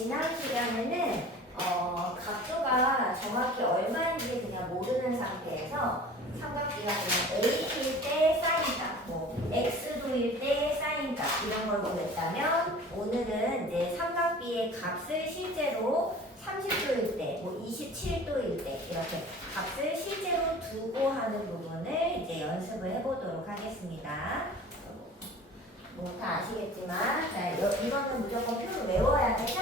지난 시간에는 각도가 정확히 얼마인지 그냥 모르는 상태에서 삼각기가 그냥 A일 때 사인값, 뭐 X도일 때 사인값 이런 걸 구했다면 오늘은 이제 삼각비의 값을 실제로 30도일 때, 뭐 27도일 때 이렇게 값을 실제로 두고 하는 부분을 이제 연습을 해보도록 하겠습니다. 뭐 다 아시겠지만, 자 이거는 무조건 표로 외워야 되죠?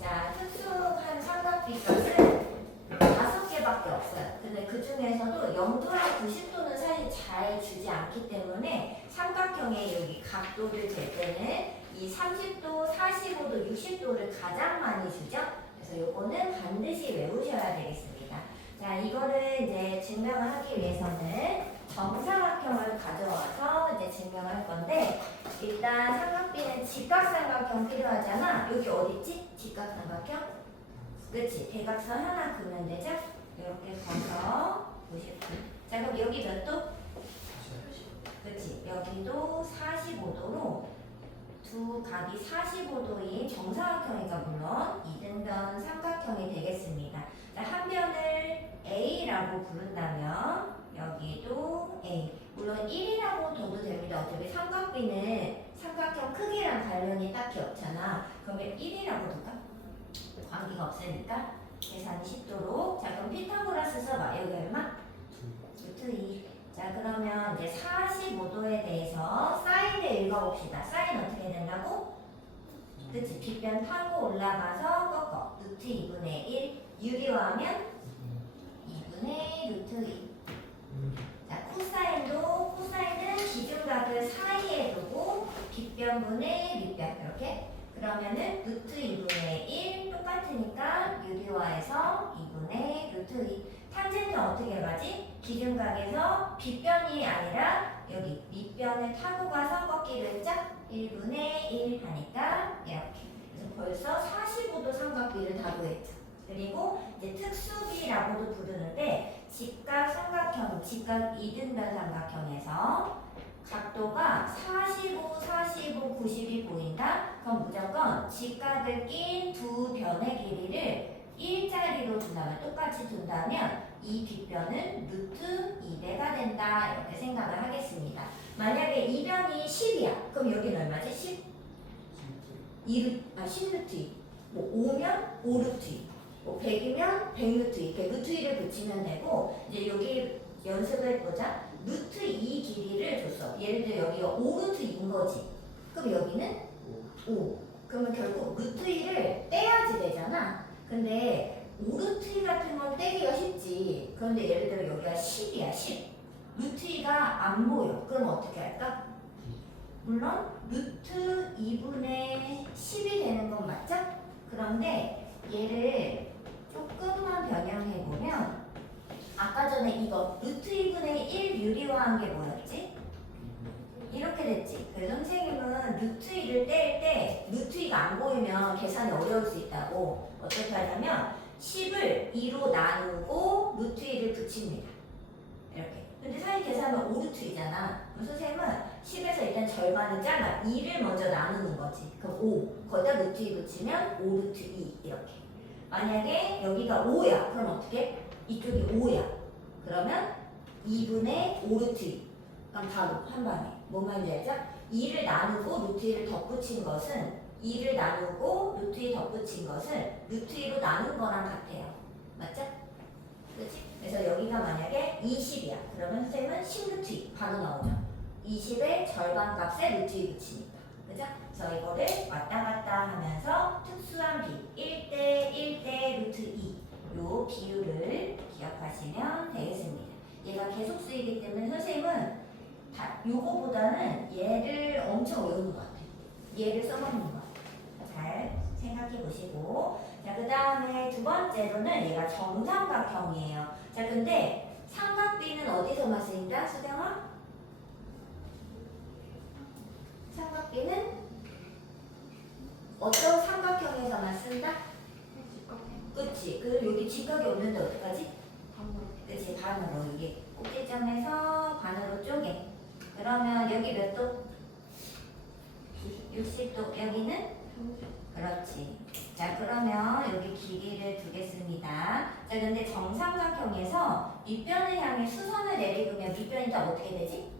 자, 특수한 삼각비 값은 5개밖에 없어요. 근데 그 중에서도 0도랑 90도는 사실 잘 주지 않기 때문에 삼각형의 여기 각도를 잴 때는 이 30도, 45도, 60도를 가장 많이 주죠. 그래서 요거는 반드시 외우셔야 되겠습니다. 자, 이거를 이제 증명을 하기 위해서는 정사각형을 가져와서 이제 증명을 할 건데, 일단 삼각비는 직각삼각형 필요하잖아. 여기 어딨지? 직각삼각형? 그치? 대각선 하나 그으면 되죠? 이렇게 가서 90도. 자, 그럼 여기 몇 도? 그치? 여기도 45도로 두 각이 45도인 정사각형이니까 물론 이등변 삼각형이 되겠습니다. 자, 한 변을 A라고 부른다면 여기도 A. 물론 1이라고 둬도 됩니다. 어차피 삼각비는 삼각형 크기랑 관련이 딱히 없잖아. 그러면 1이라고 둘까? 관계가 없으니까 계산이 10도로. 자, 그럼 피타고라스 써봐. 여기 얼마? 루트 2. 자, 그러면 이제 45도에 대해서 사인을 읽어봅시다. 사인 어떻게 된다고? 그치? 빗변 타고 올라가서 꺾어. 루트 2분의 1. 유리화하면 2분의 루트 2. 자, 코사인은 기준각을 사이에 두고 빗변분의 밑변 이렇게. 그러면은 루트 2분의 1 똑같으니까 유리화해서 2분의 루트 2. 탄젠트 어떻게 가지? 기준각에서 빗변이 아니라 여기 밑변을 타고 가서 꺾기로 했죠? 1분의 1 하니까 이렇게. 그래서 벌써 45도 삼각비를 다 구했죠. 그리고 이제 특수비라고도 부르는데 직각 삼각형, 직각 이등변 삼각형에서 각도가 45, 45, 90이 보인다? 그럼 무조건 직각을 낀 두 변의 길이를 일자리로 둔다면, 똑같이 둔다면 이 빗변은 루트 2배가 된다 이렇게 생각을 하겠습니다. 만약에 이 변이 10이야. 그럼 여기는 얼마지? 10? 10루트 2. 뭐 5면 5루트 2. 뭐 100이면 100루트 2. 이렇게 루트 2를 붙이면 되고, 이제 여기 연습을 해보자. 루트 2 길이를 줬어. 예를 들어 여기가 5루트 2인 거지. 그럼 여기는 5. 그러면 결국 루트 2를 떼야지 되잖아. 근데 5루트 2 같은 건 떼기가 쉽지. 그런데 예를 들어 여기가 10이야. 10. 루트 2가 안 보여. 그럼 어떻게 할까? 물론 루트 2분의 10이 되는 건 맞죠? 그런데 얘를 조금만 변형해보면, 아까 전에 이거 루트 2분의 1 유리화한 게 뭐였지? 이렇게 됐지. 그래서 선생님은 루트 2를 뗄 때 루트 2가 안 보이면 계산이 어려울 수 있다고 어떻게 하냐면 10을 2로 나누고 루트 2를 붙입니다. 이렇게. 근데 사실 계산은 5루트 2잖아. 그럼 선생님은 10에서 일단 절반은 잘라. 2를 먼저 나누는 거지. 그럼 5. 거기다 루트 2 붙이면 5루트 2 이렇게. 만약에 여기가 5야. 그럼 어떻게? 이쪽이 5야. 그러면 2분의 5루트 2. 그럼 바로 한 방에. 뭔 말인지 알죠? 2를 나누고 루트 2를 덧붙인 것은, 2를 나누고 루트 2 덧붙인 것은 루트 2로 나눈 거랑 같아요. 맞죠? 그렇지? 그래서 여기가 만약에 20이야. 그러면 선생님은 10루트 2 바로 나오죠. 20의 절반 값에 루트 2 붙이니까. 그죠? 그래서 이거를 왔다 갔다 하면서 특수한 비 1대 1대 루트 2 요 비율을 기억하시면 되겠습니다. 얘가 계속 쓰이기 때문에 선생님은 요거보다는 얘를 엄청 외우는 것 같아요. 얘를 써먹는 것 같아요. 잘 생각해 보시고. 자, 그 다음에 두 번째로는 얘가 정삼각형이에요. 자, 근데 삼각비는 어디서만 쓰인다? 수경아? 삼각비는 어떤 삼각형에서만 쓴다? 그치? 그리고 여기 직각이 없는데 어떡하지? 그치? 반으로. 이게 꼭지점에서 반으로 쪼개. 그러면 여기 몇 도? 60도. 여기는? 그렇지. 자, 자, 그러면 여기 길이를 두겠습니다. 자, 근데 정삼각형에서 밑변을 향해 수선을 내리면 밑변이 다 어떻게 되지?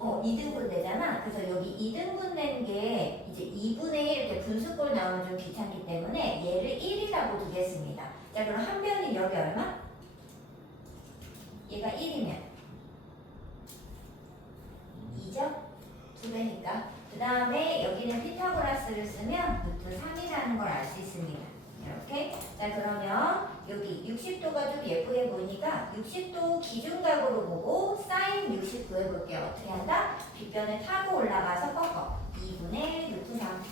2등분 되잖아. 그래서 여기 2등분 된 게 이제 2분의 1 이렇게 분수꼴 나오면 좀 귀찮기 때문에 얘를 1이라고 두겠습니다. 자, 그럼 한 변이 여기 얼마? 얘가 1이면 2죠? 2배니까. 그 다음에 여기는 피타고라스를 쓰면 루트 3이라는 걸 알 수 있습니다. 이렇게. 자, 그러면 여기 60도가 좀 예쁘게 보이니까 60도 기준각으로 보고 사인 60도 해볼게요. 어떻게 한다? 빗변을 타고 올라가서 꺾어. 2분의 루트 3.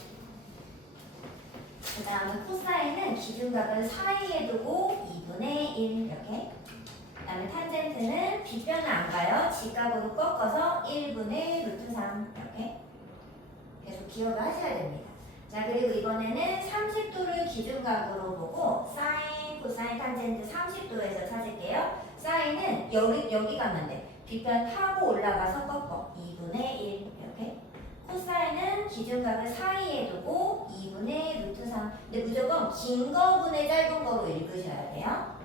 그 다음에 코사인은 기준각을 사이에 두고 2분의 1 이렇게. 그 다음에 탄젠트는 빗변을 안 가요. 직각으로 꺾어서 1분의 루트 3 이렇게. 계속 기억을 하셔야 됩니다. 자, 그리고 이번에는 30도를 기준각으로 보고 사인, 코사인, 탄젠트 30도에서 찾을게요. 사인은 여기 가면 돼. 빗변 타고 올라가서 꺾어. 2분의 1 이렇게. 코사인은 기준각을 사이에 두고 2분의 루트 3. 근데 무조건 긴 거분의 짧은 거로 읽으셔야 돼요.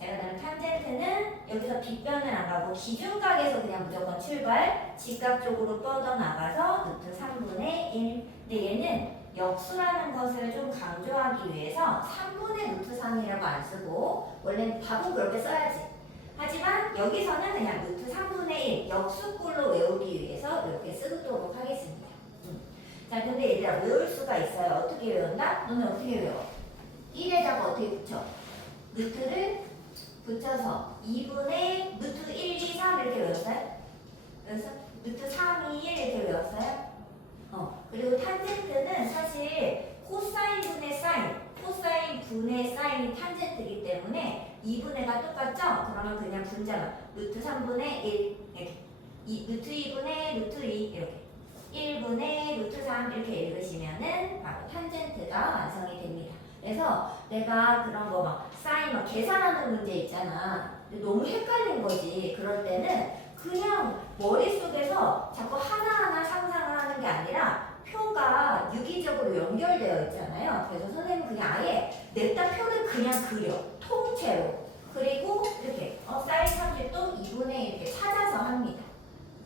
자, 그다음에 탄젠트는 여기서 빗변을 안 가고 기준각에서 그냥 무조건 출발. 직각 쪽으로 뻗어 나가서 루트 3분의 1. 근데 얘는 역수라는 것을 좀 강조하기 위해서 3분의 루트 3이라고 안 쓰고 원래는 답은 그렇게 써야지. 하지만 여기서는 그냥 루트 3분의 1 역수꼴로 외우기 위해서 이렇게 쓰도록 하겠습니다. 자, 근데 얘들아 외울 수가 있어요. 어떻게 외운다? 너는 어떻게 외워? 1에다가 어떻게 붙여? 루트를 붙여서 2분의 루트 1, 2, 3 이렇게 외웠어요? 그래서 루트 3, 2, 1 이렇게 외웠어요? 그리고 탄젠트는 사실 코사인 분의 사인, 코사인 분의 사인이 탄젠트이기 때문에 2분의가 똑같죠? 그러면 그냥 분자만 루트 3분의 1 이렇게, 루트 2분의 루트 2 이렇게, 1분의 루트 3 이렇게 읽으시면은 바로 탄젠트가 완성이 됩니다. 그래서 내가 그런 거 막 사인 막 계산하는 문제 있잖아. 근데 너무 헷갈린 거지. 그럴 때는 그냥 머릿속에서 자꾸 하나하나 상상을 하는 게 아니라 표가 유기적으로 연결되어 있잖아요. 그래서 선생님은 그냥 아예 냅다 표를 그냥 그려. 통째로. 그리고 이렇게 사인 30도 2분의 1 이렇게 찾아서 합니다.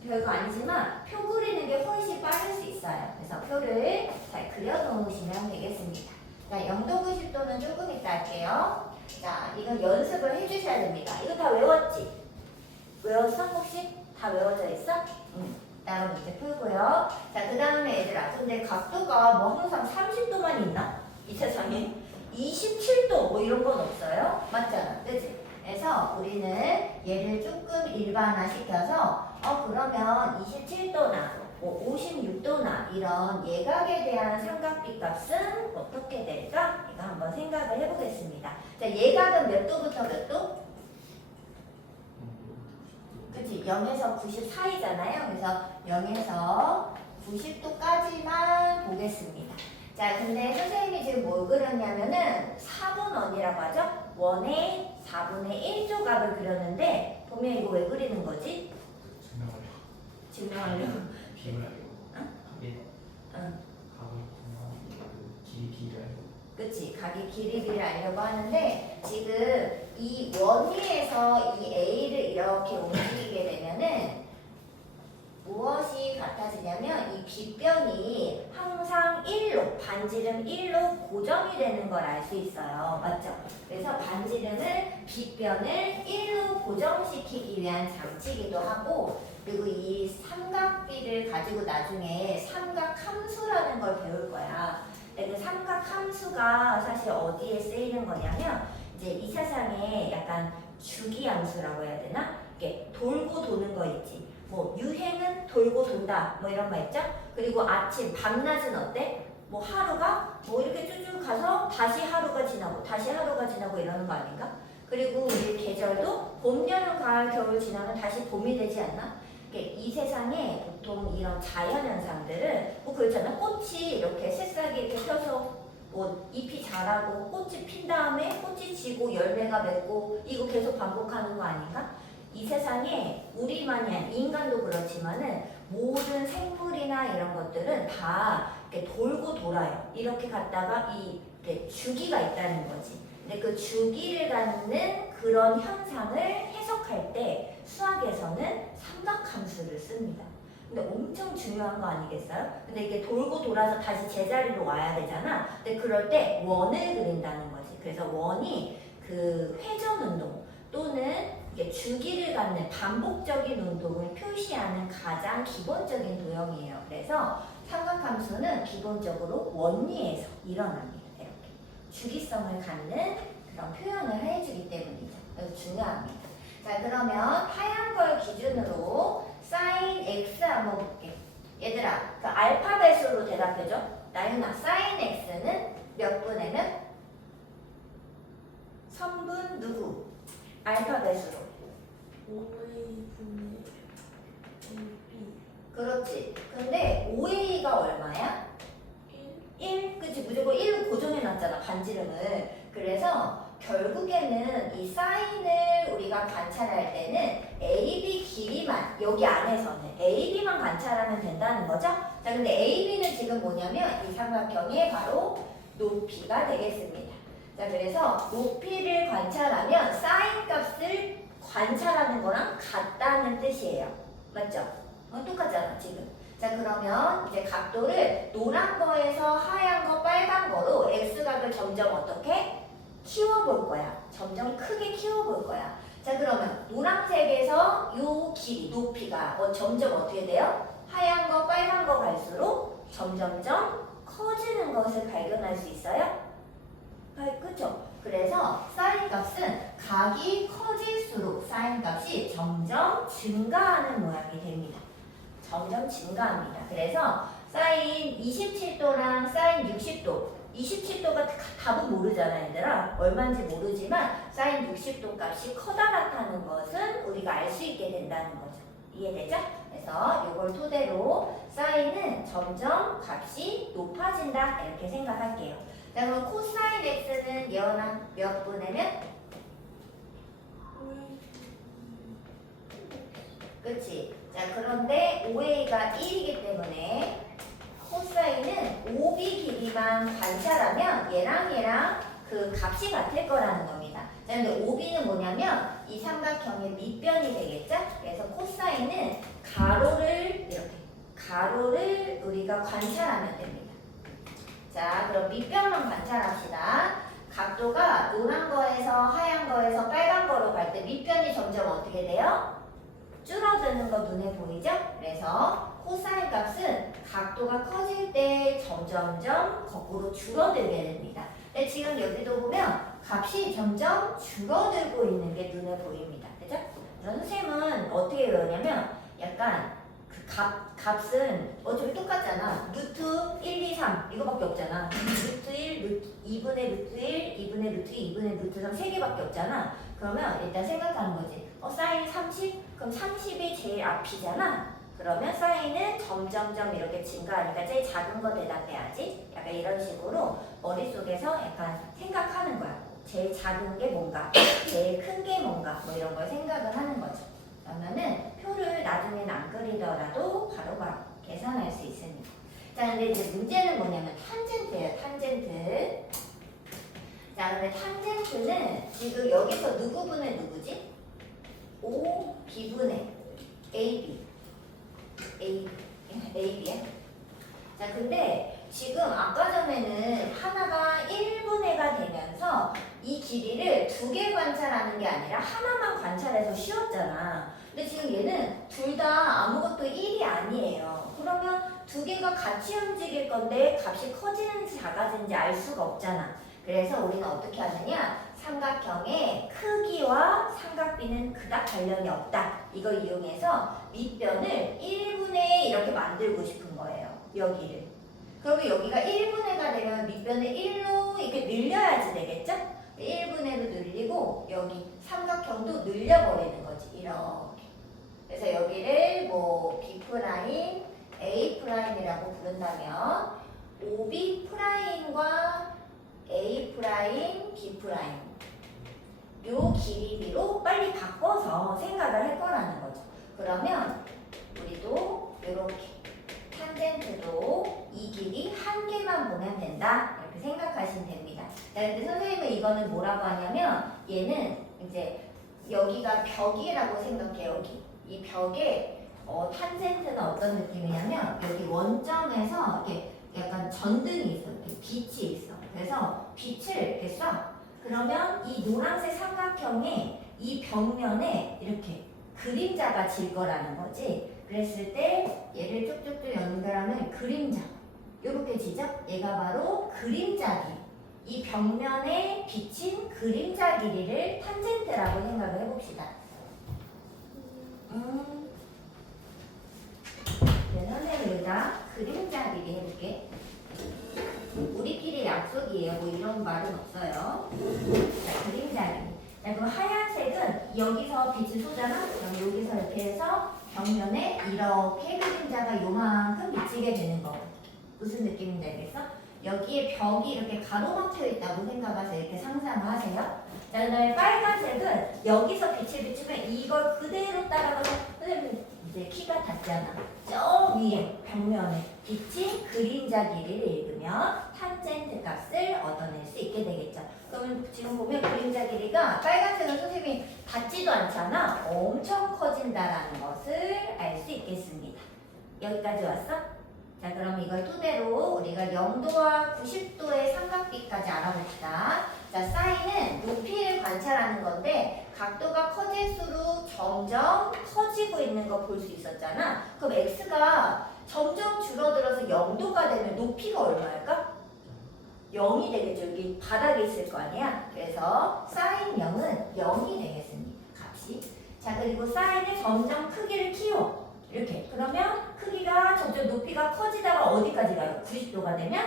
별거 아니지만 표 그리는 게 훨씬 빠를 수 있어요. 그래서 표를 잘 그려놓으시면 되겠습니다. 자, 0도 90도는 조금 이따 할게요. 자, 이건 연습을 해주셔야 됩니다. 이거 다 외웠지? 외웠어? 혹시? 다 외워져 있어? 따로 문제 풀고요. 자, 그 다음에 얘들아, 근데 각도가 뭐 항상 30도만 있나? 이 세상에 27도 뭐 이런 건 없어요? 맞잖아, 그치? 그래서 우리는 얘를 조금 일반화시켜서 그러면 27도나 뭐 56도나 이런 예각에 대한 삼각비 값은 어떻게 될까? 이거 한번 생각을 해보겠습니다. 자, 예각은 몇 도부터 몇 도? 그치? 0에서 90 사이잖아요. 그래서 0에서 90도까지만 보겠습니다. 자, 근데 선생님이 지금 뭘 그렸냐면은 4분 원이라고 하죠? 원의 4분의 1조 값을 그렸는데 보면 이거 왜 그리는 거지? 증명하려고. 비를 알고. 각의 길이 비를 알고. 그치? 각의 길이 비를 알려고 하는데 지금 이 원위에서 이 A를 이렇게 움직이게 되면은 무엇이 같아지냐면 이 빗변이 항상 1로 반지름 1로 고정이 되는 걸 알 수 있어요. 맞죠? 그래서 반지름을 빗변을 1로 고정시키기 위한 장치이기도 하고 그리고 이 삼각비를 가지고 나중에 삼각함수라는 걸 배울 거야. 근데 그 삼각함수가 사실 어디에 쓰이는 거냐면 이제 이 세상에 약간 주기함수라고 해야 되나? 이렇게 돌고 도는 거 있지. 뭐 유행은 돌고 돈다 뭐 이런 말 있죠? 그리고 아침 밤낮은 어때? 뭐 하루가 뭐 이렇게 쭉쭉 가서 다시 하루가 지나고 다시 하루가 지나고 이러는 거 아닌가? 그리고 우리 계절도 봄, 여름, 가을, 겨울 지나면 다시 봄이 되지 않나? 이 세상에 보통 이런 자연현상들은 뭐 그렇잖아. 꽃이 이렇게 새싹이 이렇게 펴서 뭐 잎이 자라고 꽃이 핀 다음에 꽃이 지고 열매가 맺고 이거 계속 반복하는 거 아닌가? 이 세상에 우리만이 아닌 인간도 그렇지만은 모든 생물이나 이런 것들은 다 이렇게 돌고 돌아요. 이렇게 갔다가 이렇게 주기가 있다는 거지. 근데 그 주기를 갖는 그런 현상을 해석할 때 수학에서는 삼각함수를 씁니다. 근데 엄청 중요한 거 아니겠어요? 근데 이게 돌고 돌아서 다시 제자리로 와야 되잖아. 근데 그럴 때 원을 그린다는 거지. 그래서 원이 그 회전 운동 또는 이게 주기를 갖는 반복적인 운동을 표시하는 가장 기본적인 도형이에요. 그래서 삼각함수는 기본적으로 원리에서 일어납니다. 이렇게 주기성을 갖는 그런 표현을 해주기 때문이죠. 그래서 중요합니다. 자, 그러면 하얀 걸 기준으로 sin x 한번 볼게. 얘들아, 그 알파벳으로 대답해줘. 나윤아, sin x는 몇 분의면? 3분 누구? 알파벳으로. 5A분의 AB 그렇지. 근데 5a가 얼마야? 1. 그치, 무조건 1로 고정해놨잖아, 반지름을. 그래서 결국에는 이 사인을 우리가 관찰할 때는 AB 길이만, 여기 안에서는 AB만 관찰하면 된다는 거죠? 자, 근데 AB는 지금 뭐냐면 이 삼각형의 바로 높이가 되겠습니다. 자, 그래서 높이를 관찰하면 사인 값을 관찰하는 거랑 같다는 뜻이에요. 맞죠? 똑같잖아, 지금. 자, 그러면 이제 각도를 노란 거에서 하얀 거, 빨간 거로 X각을 점점 어떻게? 키워볼 거야. 점점 크게 키워볼 거야. 자, 그러면 노란색에서 요 길이, 높이가 점점 어떻게 돼요? 하얀 거, 빨간 거 갈수록 점점점 커지는 것을 발견할 수 있어요? 그죠? 그래서 사인 값은 각이 커질수록 사인 값이 점점 증가하는 모양이 됩니다. 점점 증가합니다. 그래서 사인 27도랑 사인 60도 27도가 답은 모르잖아, 얘들아. 얼마인지 모르지만 사인 60도 값이 커다랗다는 것은 우리가 알 수 있게 된다는 거죠. 이해되죠? 그래서 이걸 토대로 사인은 점점 값이 높아진다 이렇게 생각할게요. 자, 그럼 코사인 x는 예언아 몇 분의면? 그치? 자, 그런데 5a가 1이기 때문에 코사인은 OB 길이만 관찰하면 얘랑 그 값이 같을 거라는 겁니다. 자, 근데 OB는 뭐냐면 이 삼각형의 밑변이 되겠죠? 그래서 코사인은 가로를 우리가 관찰하면 됩니다. 자, 그럼 밑변만 관찰합시다. 각도가 노란 거에서 하얀 거에서 빨간 거로 갈 때 밑변이 점점 어떻게 돼요? 줄어드는 거 눈에 보이죠? 그래서 코사인 값은 각도가 커질 때 점점점 거꾸로 줄어들게 됩니다. 근데 지금 여기도 보면 값이 점점 줄어들고 있는 게 눈에 보입니다. 그죠? 그래서 선생님은 어떻게 외우냐면 약간 그 값은 어차피 똑같잖아. 루트 1, 2, 3 이거밖에 없잖아. 루트 1, 루트 2분의 루트 1, 2분의 루트 2, 2분의 루트 3 세 개밖에 없잖아. 그러면 일단 생각하는 거지. 사인 30? 그럼 30이 제일 앞이잖아. 그러면 사인은 점점점 이렇게 증가하니까 제일 작은 거 대답해야지. 약간 이런 식으로 머릿속에서 약간 생각하는 거야. 제일 작은 게 뭔가, 제일 큰 게 뭔가, 뭐 이런 걸 생각을 하는 거죠. 그러면은 표를 나중에는 안 그리더라도 바로바로 계산할 수 있습니다. 자, 근데 이제 문제는 뭐냐면 탄젠트예요. 탄젠트. 자, 근데 탄젠트는 지금 여기서 누구분의 누구지? O, B분의 AB. AB야? 자, 근데 지금 아까 전에는 하나가 1분의가 되면서 이 길이를 두 개 관찰하는 게 아니라 하나만 관찰해서 쉬웠잖아. 근데 지금 얘는 둘 다 아무것도 1이 아니에요. 그러면 두 개가 같이 움직일 건데 값이 커지는지 작아지는지 알 수가 없잖아. 그래서 우리는 어떻게 하느냐? 삼각형의 크기와 삼각비는 그닥 관련이 없다. 이걸 이용해서 밑변을 1분의 이렇게 만들고 싶은 거예요. 여기를. 그러면 여기가 1분의가 되면 밑변을 1로 이렇게 늘려야지 되겠죠? 1분의로 늘리고 여기 삼각형도 늘려버리는 거지. 이렇게. 그래서 여기를 뭐 B'A'I라고 부른다면 OB'과 A', B' 요 길이로 빨리 바꿔서 생각을 할 거라는 거죠. 그러면 우리도 이렇게 탄젠트도 이 길이 된다. 이렇게 생각하시면 됩니다. 자, 근데 선생님은 이거는 뭐라고 하냐면 얘는 이제 여기가 벽이라고 생각해요. 여기 이 벽에 탄젠트는 어떤 느낌이냐면 여기 원점에서 이렇게 약간 전등이 있어. 이렇게 빛이 있어. 그래서 빛을 이렇게 쏴. 그러면 이 노란색 삼각형에 이 벽면에 이렇게 그림자가 질 거라는 거지. 그랬을 때 얘를 쭉쭉쭉 연결하면 그림자 이렇게 지죠? 얘가 바로 그림자 길이. 이 벽면에 비친 그림자 길이를 탄젠트라고 생각을 해봅시다. 네, 선생님 여기다 그림자 길이 해볼게. 우리끼리 약속이에요. 뭐 이런 말은 없어요. 자, 그림자 길이. 자, 그럼 하얀색은 여기서 빛을 쏘잖아? 그럼 여기서 이렇게 해서 벽면에 이렇게 그림자가 요만큼 비치게 되는 거. 무슨 느낌인지 알겠어? 여기에 벽이 이렇게 가로막혀 있다고 생각하세요. 이렇게 상상을 하세요. 자, 그 다음에 빨간색은 여기서 빛을 비추면 이걸 그대로 따라가서 선생님 이제 키가 닿잖아. 저 위에 벽면에 비친 그림자 길이를 읽으면 탄젠트 값을 얻어낼 수 있게 되겠죠. 그러면 지금 보면 그림자 길이가 빨간색은 선생님이 닿지도 않잖아. 엄청 커진다라는 것을 알 수 있겠습니다. 여기까지 왔어? 자, 그럼 이걸 토대로 우리가 0도와 90도의 삼각비까지 알아봅시다. 자, 사인은 높이를 관찰하는 건데 각도가 커질수록 점점 커지고 있는 거 볼 수 있었잖아. 그럼 x가 점점 줄어들어서 0도가 되면 높이가 얼마일까? 0이 되겠죠. 여기 바닥에 있을 거 아니야. 그래서 사인 0은 0이 되겠습니다. 값이. 자, 그리고 사인을 점점 크기를 키워. 이렇게. 그러면 크기가 점점 높이가 커지다가 어디까지 가요? 90도가 되면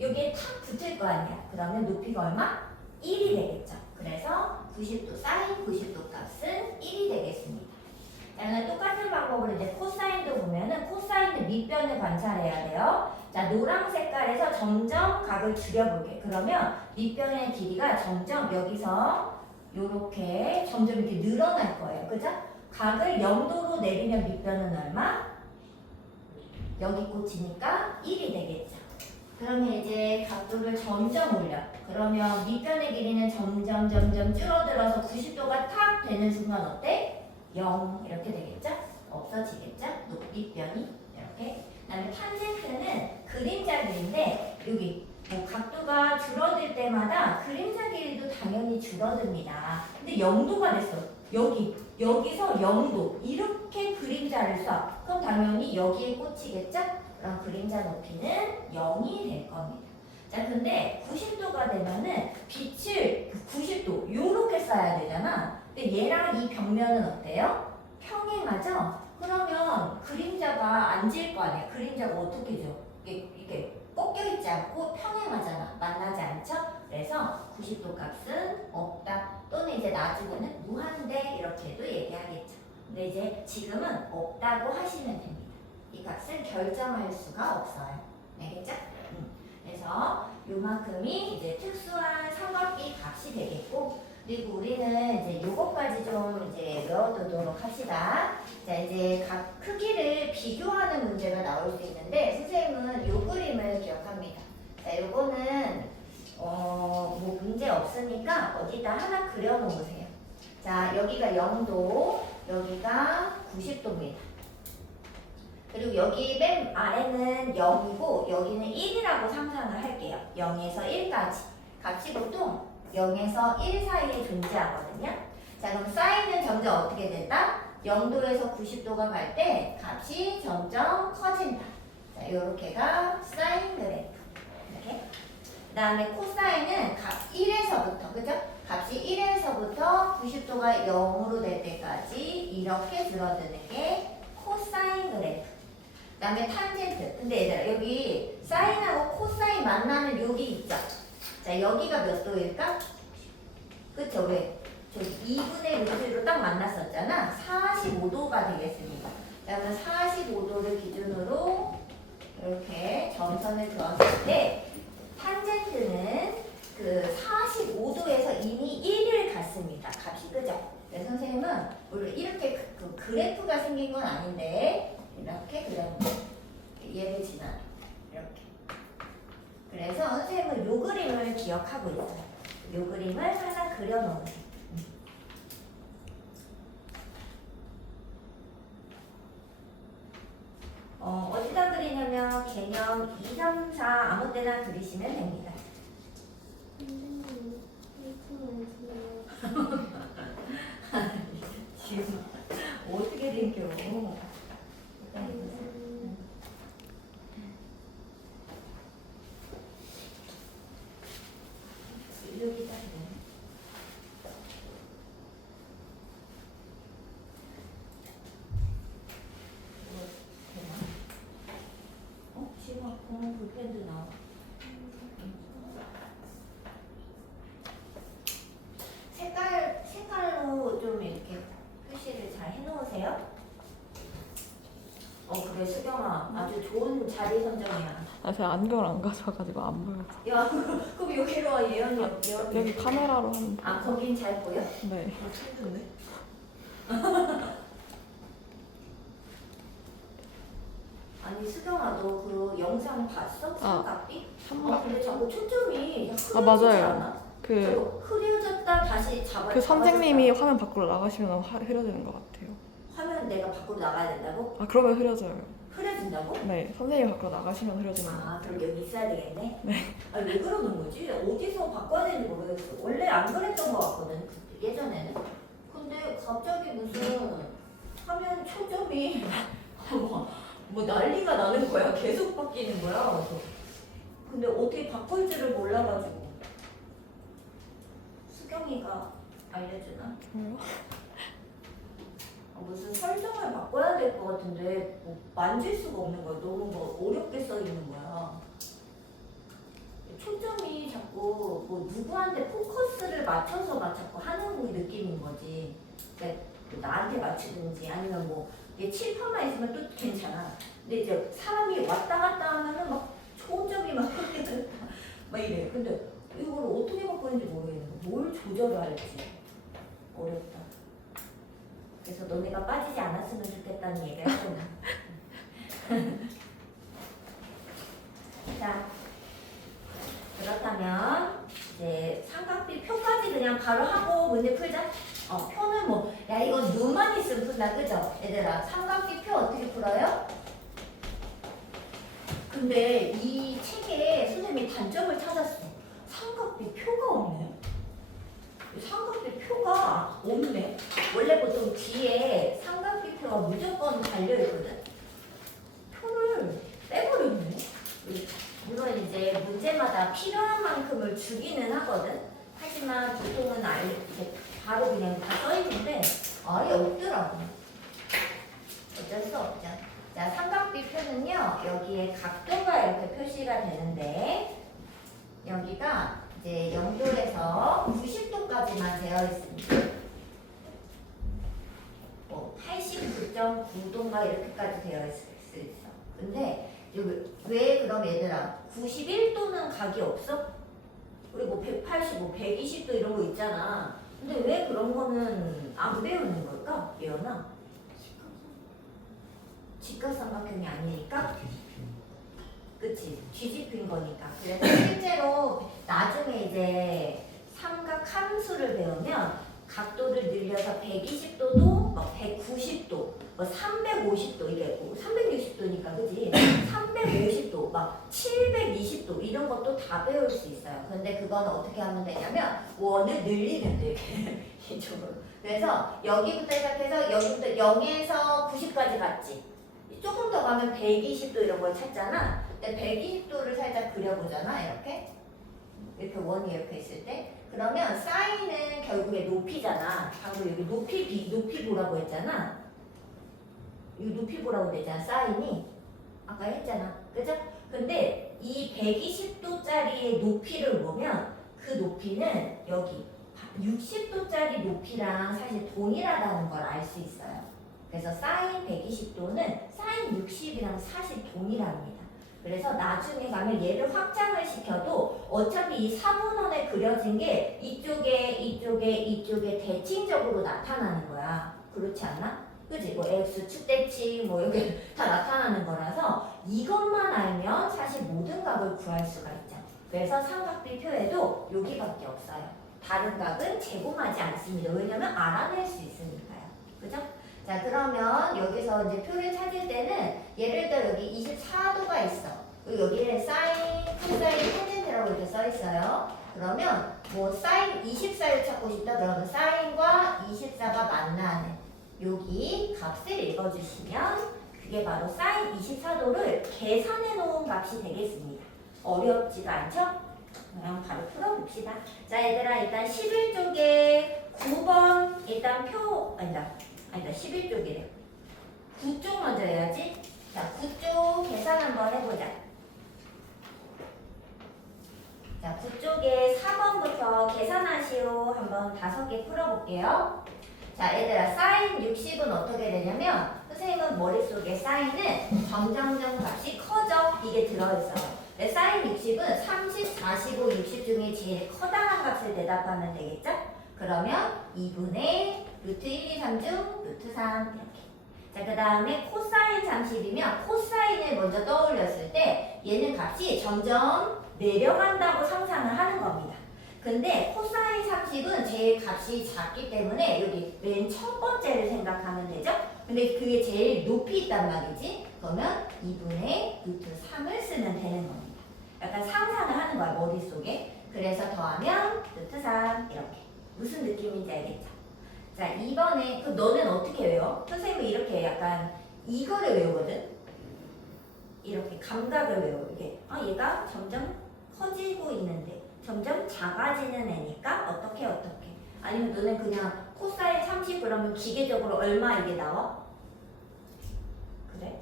여기에 탁 붙을 거 아니야. 그러면 높이가 얼마? 1이 되겠죠. 그래서 90도 사인 90도 값은 1이 되겠습니다. 자, 그럼 똑같은 방법으로 이제 코사인도 보면은 코사인은 밑변을 관찰해야 돼요. 자, 노란 색깔에서 점점 각을 줄여볼게. 그러면 밑변의 길이가 점점 여기서 요렇게 점점 이렇게 늘어날 거예요. 그죠? 각을 0도로 내리면 밑변은 얼마? 여기 꽂히니까 1이 되겠죠. 그러면 이제 각도를 점점 올려. 그러면 밑변의 길이는 점점 줄어들어서 90도가 탁 되는 순간 어때? 0 이렇게 되겠죠? 없어지겠죠? 밑변이 이렇게. 그다음에 탄젠트는 그림자 길이인데 여기 뭐 각도가 줄어들 때마다 그림자 길이도 당연히 줄어듭니다. 근데 0도가 됐어. 여기서 0도 이렇게 그림자를 쏴. 그럼 당연히 여기에 꽂히겠죠? 그럼 그림자 높이는 0이 될 겁니다. 자, 근데 90도가 되면은 빛을 90도 요렇게 쏴야 되잖아. 근데 얘랑 이 벽면은 어때요? 평행하죠? 그러면 그림자가 안 질 거 아니야. 그림자가 어떻게 져? 이게 꺾여 있지 않고 평행하잖아. 만나지 않죠? 그래서 90도 값은 없다. 또는 이제 나중에는 무한대 이렇게도 얘기하겠죠. 근데 이제 지금은 없다고 하시면 됩니다. 이 값을 결정할 수가 없어요. 알겠죠? 그래서 요만큼이 이제 특수한 삼각비 값이 되겠고, 그리고 우리는 이제 요것까지 좀 이제 외워두도록 합시다. 자, 이제 각 크기를 비교하는 문제가 나올 수 있는데 선생님은 요 그림을 기억합니다. 자, 요거는 뭐 문제 없으니까 어디다 하나 그려놓으세요. 자, 여기가 0도, 여기가 90도입니다. 그리고 여기 맨 아래는 0이고 여기는 1이라고 상상을 할게요. 0에서 1까지. 값이 보통 0에서 1 사이에 존재하거든요. 자, 그럼 사인은 점점 어떻게 된다? 0도에서 90도가 갈 때 값이 점점 커진다. 자, 요렇게가 사인 그래프. 이렇게. 그 다음에 코사인은 값 1에서부터, 그죠? 값이 1에서부터 90도가 0으로 될 때까지 이렇게 줄어드는 게 코사인 그래프. 그 다음에 탄젠트. 근데 얘들아, 여기 사인하고 코사인 만나는 여기 있죠? 자, 여기가 몇 도일까? 그쵸? 왜? 저기 2분의 루트로 딱 만났었잖아. 45도가 되겠습니다. 자, 그럼 45도를 기준으로 이렇게 점선을 그었을 때 탄젠트는 그 45도에서 이미 1을 갔습니다. 값이, 그죠? 그래서 선생님은 물론 이렇게 그 그래프가 생긴 건 아닌데 이렇게 그려놓은 얘를 지나 이렇게 기억하고 있어요. 이 그림을 항상 그려놓으세요. 어디다 그리냐면 개념 2, 3, 4 아무 때나 그리시면 됩니다. 선생님, 1층 지금 어떻게 된겨? 여기다 그래. 지금 공은 볼펜도 나와. 색깔로 좀 이렇게 표시를 잘 해놓으세요. 그래 수경아, 아주 좋은 자리 선정이야. 아, 제가 안경을 안 가져와가지고 안 보여서. 야, 그럼 여기로 와. 예언이. 여기 카메라로 하면 아, 거긴 잘 보여? 네. 챙겼네. 아니 수경아, 너 그 영상 봤어? 삼각비? 삼각. 근데 자꾸 초점이 흐려지지 맞아요. 않아? 그 흐려졌다 다시 선생님이 잡아줬다. 화면 밖으로 나가시면 흐려지는 것 같아요. 화면 내가 밖으로 나가야 된다고? 아, 그러면 흐려져요. 흐려진다고? 네, 선생님이 밖으로 나가시면 흐려지는 거. 아, 그럼 여기 있어야 되겠네? 네. 아, 왜 그러는 거지? 어디서 바꿔야 되는지 모르겠어. 원래 안 그랬던 것 같거든, 예전에는. 근데 갑자기 무슨 화면 초점이 뭐 난리가 나는 거야. 계속 바뀌는 거야. 그래서 근데 어떻게 바꿀 줄을 몰라가지고. 수경이가 알려주나? 왜요? 무슨 설정을 바꿔야 될 것 같은데 뭐 만질 수가 없는 거야. 너무 뭐 어렵게 써 있는 거야. 초점이 자꾸 뭐 누구한테 포커스를 맞춰서 자꾸 하는 느낌인 거지. 그러니까 나한테 맞추든지 아니면 뭐 이게 칠판만 있으면 또 괜찮아. 근데 이제 사람이 왔다 갔다 하면은 막 초점이 막 이래. 근데 이걸 어떻게 바꾸는지 모르겠는 거야. 뭘 조절을 할지 어렵다. 그래서 너네가 빠지지 않았으면 좋겠다는 얘기를 했구나. 자, 그렇다면 이제 삼각비 표까지 그냥 바로 하고 문제 풀자. 표는 뭐, 야 이거 눈만 있으면 푼다, 그죠? 얘들아, 삼각비 표 어떻게 풀어요? 근데 이 책에 선생님이 단점을 찾았어. 삼각비 표가 없네. 삼각비 표가 없네. 원래 보통 뒤에 삼각비 표가 무조건 달려있거든. 표를 빼버렸네. 물론 이제 문제마다 필요한 만큼을 주기는 하거든. 하지만 보통은 이제 바로 그냥 다 써있는데 아예 없더라고. 어쩔 수 없죠. 자, 삼각비 표는요, 여기에 각도가 이렇게 표시가 되는데 여기가 이제 0도에서 90도까지만 되어 있습니다. 뭐 89.9도인가 이렇게까지 되어 있을 수 있어. 근데 여기 왜 그럼 얘들아 91도는 각이 없어? 우리 뭐 185, 120도 이런 거 있잖아. 근데 왜 그런 거는 안 배우는 걸까? 예언아? 직각삼각형이 아니니까? 그치? 뒤집힌 거니까. 그래서 실제로 나중에 이제 삼각 함수를 배우면 각도를 늘려서 120도도, 막 190도, 뭐 350도, 이게 360도니까, 그지? 350도, 막 720도, 이런 것도 다 배울 수 있어요. 근데 그건 어떻게 하면 되냐면, 원을 늘리면 돼, 이렇게. 이쪽으로. 그래서 여기부터 시작해서 여기부터 0에서 90까지 갔지. 조금 더 가면 120도 이런 걸 찾잖아. 근데 120도를 살짝 그려보잖아, 이렇게. 이렇게 원이 이렇게 있을 때. 그러면 사인은 결국에 높이잖아. 방금 여기 높이 보라고 했잖아. 이 높이 보라고 되잖아, 사인이. 아까 했잖아. 그죠? 근데 이 120도짜리의 높이를 보면 그 높이는 여기 60도짜리 높이랑 사실 동일하다는 걸 알 수 있어요. 그래서 사인 120도는 사인 60이랑 사실 동일합니다. 그래서 나중에 가면 얘를 확장을 시켜도 어차피 이 사분원에 그려진 게 이쪽에 대칭적으로 나타나는 거야. 그렇지 않나? 그지? 뭐 x 축대칭 뭐 여기 다 나타나는 거라서 이것만 알면 사실 모든 값을 구할 수가 있죠. 그래서 삼각비 표에도 여기밖에 없어요. 다른 각은 제곱하지 않습니다. 왜냐면 알아낼 수 있으니까요. 그죠? 자, 그러면 여기서 이제 표를 찾을 때는 예를 들어 여기 24도가 있어. 그리고 여기에 사인, 코사인, 탄젠트라고 이렇게 써 있어요. 그러면 뭐 사인 24를 찾고 싶다 그러면 사인과 24가 만나는 여기 값을 읽어주시면 그게 바로 사인 24도를 계산해 놓은 값이 되겠습니다. 어렵지가 않죠? 그냥 바로 풀어봅시다. 자, 얘들아 일단 11쪽에 9번 일단 아니다 11쪽이래요. 9쪽 먼저 해야지. 자, 9쪽 계산 한번 해보자. 자, 9쪽에 4번부터 계산하시오. 한번 5개 풀어볼게요. 자, 얘들아 사인 60은 어떻게 되냐면 선생님은 머릿속에 사인은 점점점 값이 커져. 이게 들어있어요. 네, 사인 60은 30, 45, 60 중에 제일 커다란 값을 대답하면 되겠죠? 그러면 2분의 루트 1, 2, 3 중 루트 3 이렇게. 자, 그 다음에 코사인 30이면 코사인을 먼저 떠올렸을 때 얘는 값이 점점 내려간다고 상상을 하는 겁니다. 근데 코사인 30은 제일 값이 작기 때문에 여기 맨 첫 번째를 생각하면 되죠? 근데 그게 제일 높이 있단 말이지? 그러면 2분의 루트 3을 쓰면 되는 겁니다. 약간 상상을 하는 거야, 머릿속에. 그래서 더하면 루트 3 이렇게. 무슨 느낌인지 알겠죠? 자, 2번에 그럼 너는 어떻게 외워? 선생님은 이렇게 약간 이거를 외우거든? 이렇게 감각을 외워. 이게 얘가 점점 커지고 있는데 점점 작아지는 애니까 어떻게 아니면 너는 그냥 코사인 30 그러면 기계적으로 얼마 이게 나와? 그래?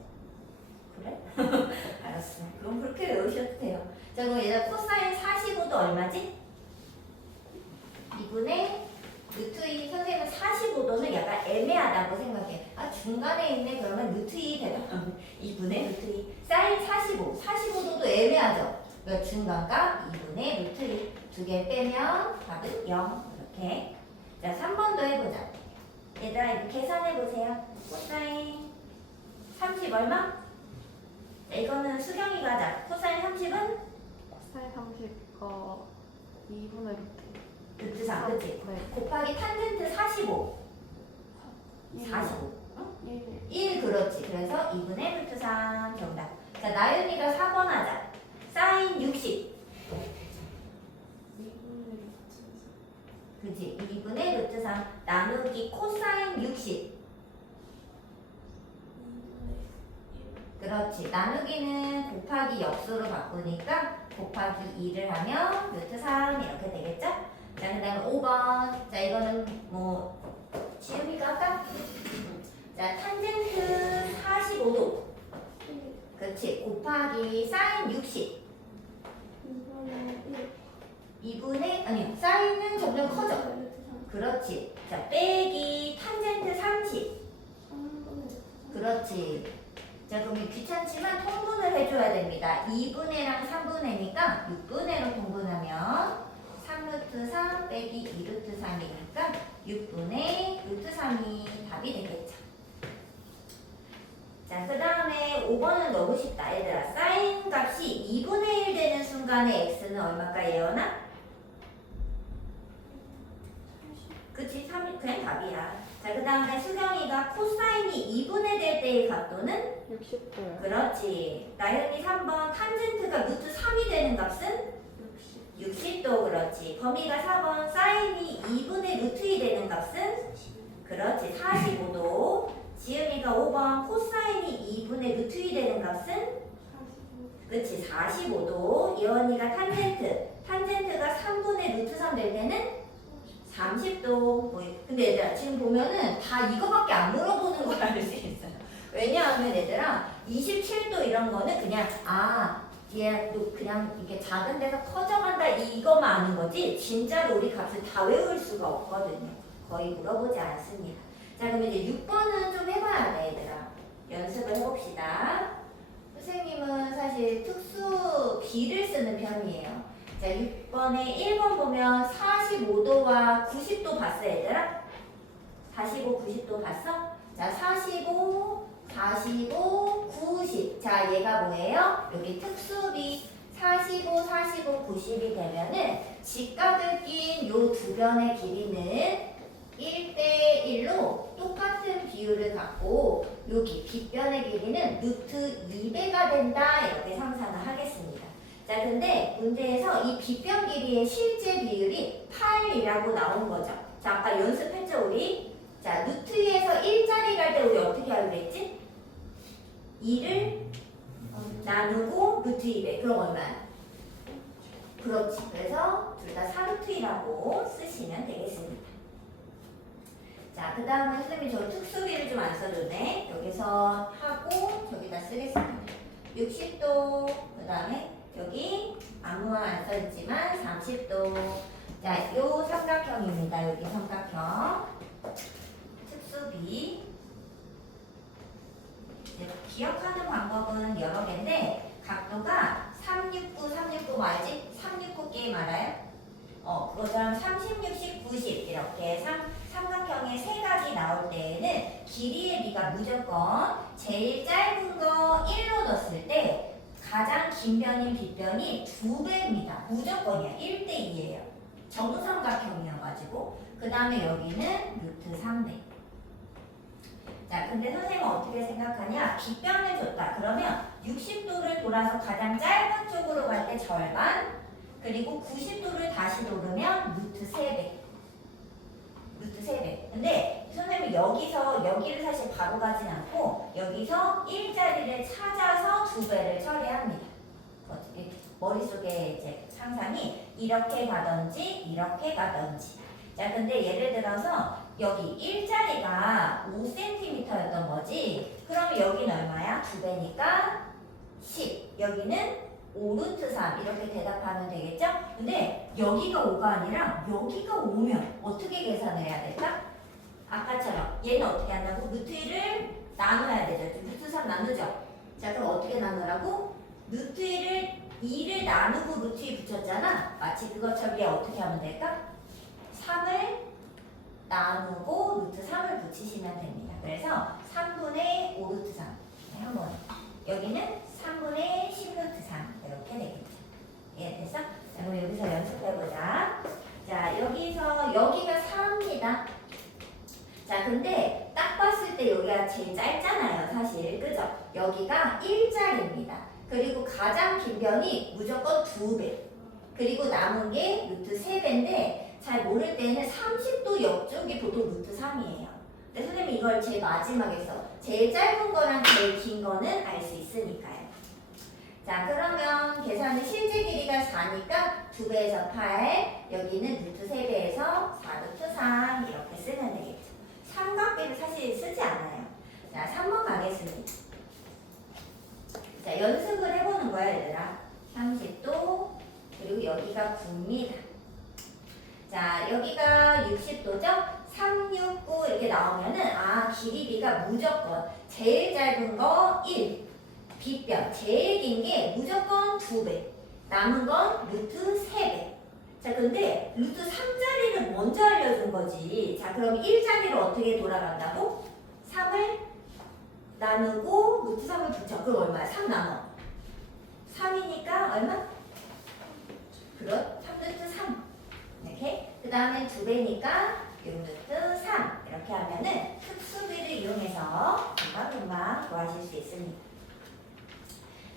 알았어. 그럼 그렇게 외우셔도 돼요. 자, 그럼 얘가 코사인 45도 얼마지? 2분의 루트 2. 선생님은 45도는 약간 애매하다고 생각해. 중간에 있네. 그러면 루트 2 대답하면 2분의 루트 2. 사인 45. 45도도 애매하죠? 그러니까 중간값 2분의 루트 2. 두 개 빼면 답은 0. 이렇게. 자, 3번도 해보자. 얘들아, 이거 계산해보세요. 코사인 30 얼마? 자, 이거는 수경이가 하자. 코사인 30은? 코사인 30거 2분의 루트 3, 그치? 네. 곱하기 탄젠트 45. 45. 1, 그렇지. 그래서 2분의 루트 3 정답. 자, 나윤이가 4번 하자. 사인 60. 2분의 그치? 2분의 루트 3 나누기 코사인 60. 그렇지. 나누기는 곱하기 역수로 바꾸니까 곱하기 2를 하면 루트 3 이렇게 되겠죠? 자, 그 다음에 5번. 자, 이거는 뭐 지음이가 할까? 자, 탄젠트 45도. 그렇지. 곱하기 사인 60. 2분의 아니 사인은 점점 커져. 그렇지. 자, 빼기 탄젠트 30. 그렇지. 자, 그럼 이 귀찮지만 통분을 해줘야 됩니다. 2분의랑 3분의니까 6분의로 통분하면 3루트 3 빼기 2루트 3이니까 6분의 루트 3이 답이 되겠죠. 자, 그 다음에 5번은 너무 쉽다. 얘들아, 사인 값이 2분의 1 되는 순간에 x는 얼마일까, 예언아? 그치? 3이 그냥 답이야. 자, 그 다음에 수경이가 코사인이 2분의 될 때의 각도는? 60도요. 그렇지. 나연이 3번 탄젠트가 루트 3이 되는 값은? 60도. 그렇지. 범위가 4번 사인이 2분의 루트 2 되는 값은? 그렇지. 45도. 지은이가 5번 코사인이 2분의 루트 2 되는 값은? 그치. 45도. 예원이가 탄젠트가 3분의 루트 3 될 때는? 30도. 근데 얘들아 지금 보면은 다 이거밖에 안 물어보는 걸 알 수 있어요. 왜냐하면 얘들아 27도 이런 거는 그냥 얘 그냥 이렇게 작은 데서 커져간다 이거만 아는 거지 진짜로 우리 값을 다 외울 수가 없거든요. 거의 물어보지 않습니다. 자, 그럼 이제 6번은 좀 해봐야 돼, 얘들아. 연습을 해봅시다. 선생님은 사실 특수 B를 쓰는 편이에요. 자, 6번에 1번 보면 45도와 90도 봤어, 얘들아? 45, 90도 봤어? 자, 45, 90. 자, 얘가 뭐예요? 여기 특수비 45, 45 145, 90이 되면은 직각을 낀 요 두 변의 길이는 1대1로 똑같은 비율을 갖고 여기 빗변의 길이는 루트 2배가 된다 이렇게 상상을 하겠습니다. 자, 근데 문제에서 이 빗변 길이의 실제 비율이 8이라고 나온 거죠. 자, 아까 연습했죠 우리? 자, 루트 2에서 1짜리 갈 때 우리 어떻게 하기로 했지? 2를 나누고 루트 2배. 그럼 얼마야? 그렇지. 그래서 둘 다 4루트2라고 쓰시면 되겠습니다. 자, 그 다음에 선생님이 저 특수비를 좀 안 써줬네. 여기서 하고 저기다 쓰겠습니다. 60도, 그 다음에 여기 아무와 안 써있지만 30도. 자, 요 삼각형입니다. 여기 삼각형. 특수비. 이제 기억하는 방법은 여러 개인데 각도가 369, 369 말지? 369 게임 알아요? 그거처럼 30, 60, 90 이렇게 삼각형의 세 각이 나올 때에는 길이의 비가 무조건 제일 짧은 거 1로 넣었을 때 가장 긴 변인 빗변이 2배입니다. 무조건이야. 1대2예요. 정삼각형이어가지고 그 다음에 여기는 루트 3배. 자, 근데 선생님은 어떻게 생각하냐? 빗변을 줬다. 그러면 60도를 돌아서 가장 짧은 쪽으로 갈 때 절반, 그리고 90도를 다시 돌으면 루트 3배. 루트 3배. 근데 선생님이 여기를 사실 바로 가진 않고 여기서 1자리를 찾아서 2배를 처리합니다. 어떻게 머릿속에 이제 상상이 이렇게 가든지 이렇게 가든지. 자, 근데 예를 들어서 여기 1자리가 5cm였던 거지. 그러면 여기는 얼마야? 2배니까 10. 여기는 5루트 3 이렇게 대답하면 되겠죠? 근데 여기가 5가 아니라 여기가 5면 어떻게 계산해야 될까? 아까처럼 얘는 어떻게 한다고? 루트 1을 나눠야 되죠. 루트 3 나누죠? 자, 그럼 어떻게 나누라고? 루트 2를 나누고 루트 2 붙였잖아. 마치 그것처럼 얘 어떻게 하면 될까? 3을 나누고 루트 3을 붙이시면 됩니다. 그래서 3분의 5루트 3 한번 여기는 3분의 10루트 3 이렇게 되겠죠. 이해됐어? 자, 그럼 여기서 연습해보자. 자, 여기가 4입니다. 자, 근데 딱 봤을 때 여기가 제일 짧잖아요, 사실. 그죠? 여기가 1자리입니다. 그리고 가장 긴 변이 무조건 2배. 그리고 남은 게 루트 3배인데 잘 모를 때는 30도 옆쪽이 보통 루트 3이에요. 근데 선생님이 이걸 제일 마지막에 써. 제일 짧은 거랑 제일 긴 거는 알 수 있으니까요. 자, 그러면 계산은 실제 길이가 4니까 2배에서 8, 여기는 루트 3배에서 4루트 3 이렇게 쓰면 되겠죠. 삼각비를 사실 쓰지 않아요. 자, 3번 가겠습니다. 자, 연습을 해보는 거야, 얘들아. 30도, 그리고 여기가 9입니다. 자, 여기가 60도죠? 369 이렇게 나오면은 길이비가 무조건 제일 짧은 거 1, 빗변 제일 긴 게 무조건 2배, 남은 건 루트 3배. 자, 근데 루트 3자리를 먼저 알려준 거지. 자, 그럼 1자리로 어떻게 돌아간다고? 3을 나누고 루트 3을 붙여. 그럼 얼마야? 3 나눠. 3이니까 얼마? 그럼 3루트 3. 이렇게. 그 다음에 2배니까 6루트 3. 이렇게 하면은 특수비를 이용해서 금방 구하실 수 있습니다.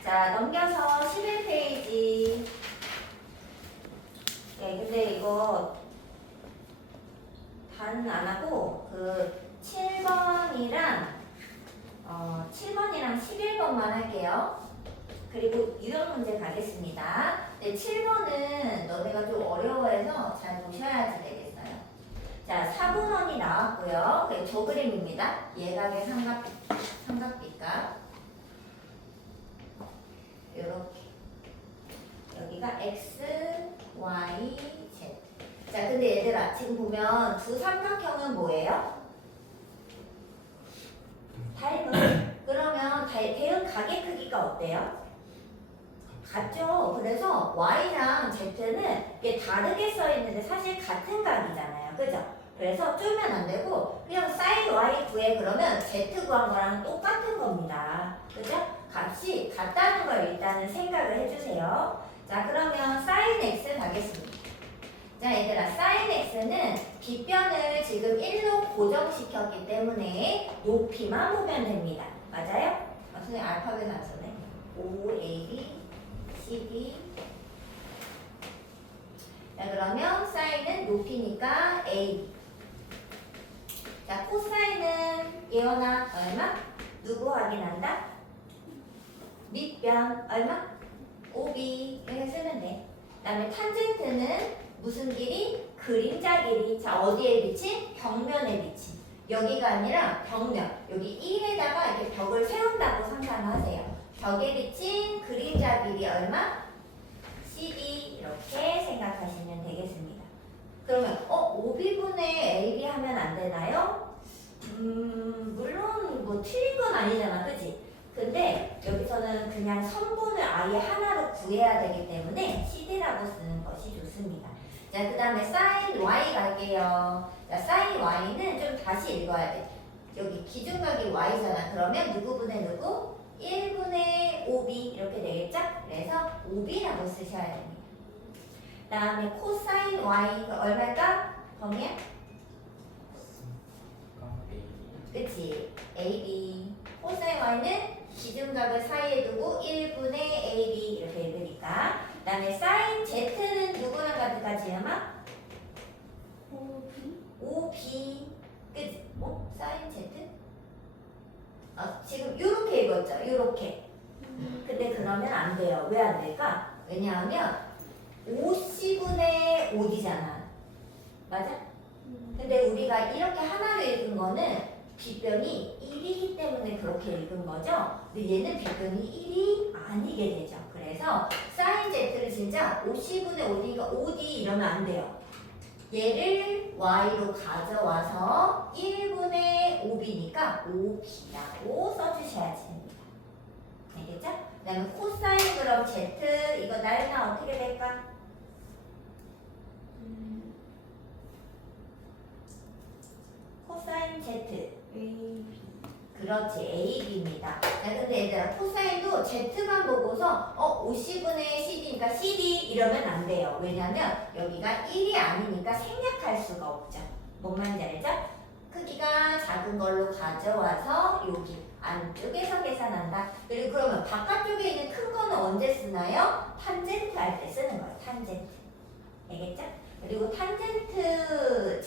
자, 넘겨서 11페이지. 네, 근데 이거 단 안 하고 그 7번이랑 11번만 할게요. 그리고 유형 문제 가겠습니다. 네, 7번은 너네가 좀 어려워해서 잘 보셔야지 되겠어요. 자, 4분원이 나왔고요. 저 그림입니다. 예각의 삼각비값. 이렇게. 여기가 x, y, z. 자, 근데 얘들아, 지금 보면 두 삼각형은 뭐예요? 닮은. 그러면 대응 각의 크기가 어때요? 같죠? 그래서 y랑 z는 이게 다르게 써있는데 사실 같은 각이잖아요. 그죠? 그래서 쪼면 안 되고 그냥 sin y 구해 그러면 z 구한 거랑 똑같은 겁니다. 그죠? 값이 같다는 걸 일단은 생각을 해주세요. 자, 그러면 sin x는 빗변을 지금 1로 고정시켰기 때문에 높이만 보면 됩니다. 맞아요? 선생님 알파벳 안 썼네. O, A, B, C, D. 자, 그러면 사인은 높이니까 A. 자, 코사인은 예원아 얼마? 누구 확인한다? 밑변 얼마? OB 이렇게 쓰면 돼. 그 다음에 탄젠트는 무슨 길이? 그림자 길이. 자, 어디에 비친? 벽면에 비친. 여기가 아니라 벽면. 여기 1에다가 이렇게 벽을 세운다고 상상하세요. 벽에 비친 그림자 길이 얼마? CD 이렇게 생각하시면 되겠습니다. 그러면 OB분의 AB 하면 안 되나요? 물론 뭐 틀린 건 아니잖아, 그치? 근데 여기서는 그냥 선분을 아예 하나로 구해야 되기 때문에 CD라고 쓰는 것이 좋습니다. 자, 그 다음에 sin Y 갈게요. 자, sin Y는 좀 다시 읽어야 돼. 여기 기준각이 Y잖아. 그러면 누구분의 누구? 1분의 5B 이렇게 되겠죠? 그래서 5B라고 쓰셔야 됩니다. 그 다음에 코사인 Y 얼마일까? 범위야? 그치? AB 코사인 Y는 기준각을 사이에 두고 1분의 AB 이렇게 읽으니까. 그 다음에 사인 Z는 누구랑 같을까 지금아? OB 그치? 사인 Z? 지금 요렇게 읽었죠? 요렇게. 근데 그러면 안 돼요. 왜 안 될까? 왜냐하면 50분의 5D잖아. 맞아? 근데 우리가 이렇게 하나로 읽은 거는 빗변이 1이기 때문에 그렇게 읽은 거죠. 근데 얘는 빗변이 1이 아니게 되죠. 그래서 사인 Z를 진짜 50분의 5D니까 5D 이러면 안 돼요. 얘를 Y로 가져와서 1분의 5B니까 5B라고 써주셔야지 됩니다. 알겠죠? 그 다음에 코사인 그럼 Z 이거 나연아 어떻게 될까? 코사인 Z A, 그렇지 AB입니다. 자, 근데 얘들아 코사인도 Z만 보고서 50분의 CD니까 CD 이러면 안 돼요. 왜냐면 여기가 1이 아니니까 생략할 수가 없죠. 뭔 말인지 알죠? 크기가 작은 걸로 가져와서 여기 안쪽에서 계산한다. 그리고 그러면 바깥쪽에 있는 큰 거는 언제 쓰나요? 탄젠트 할 때 쓰는 거예요. 탄젠트. 알겠죠? 그리고 탄젠트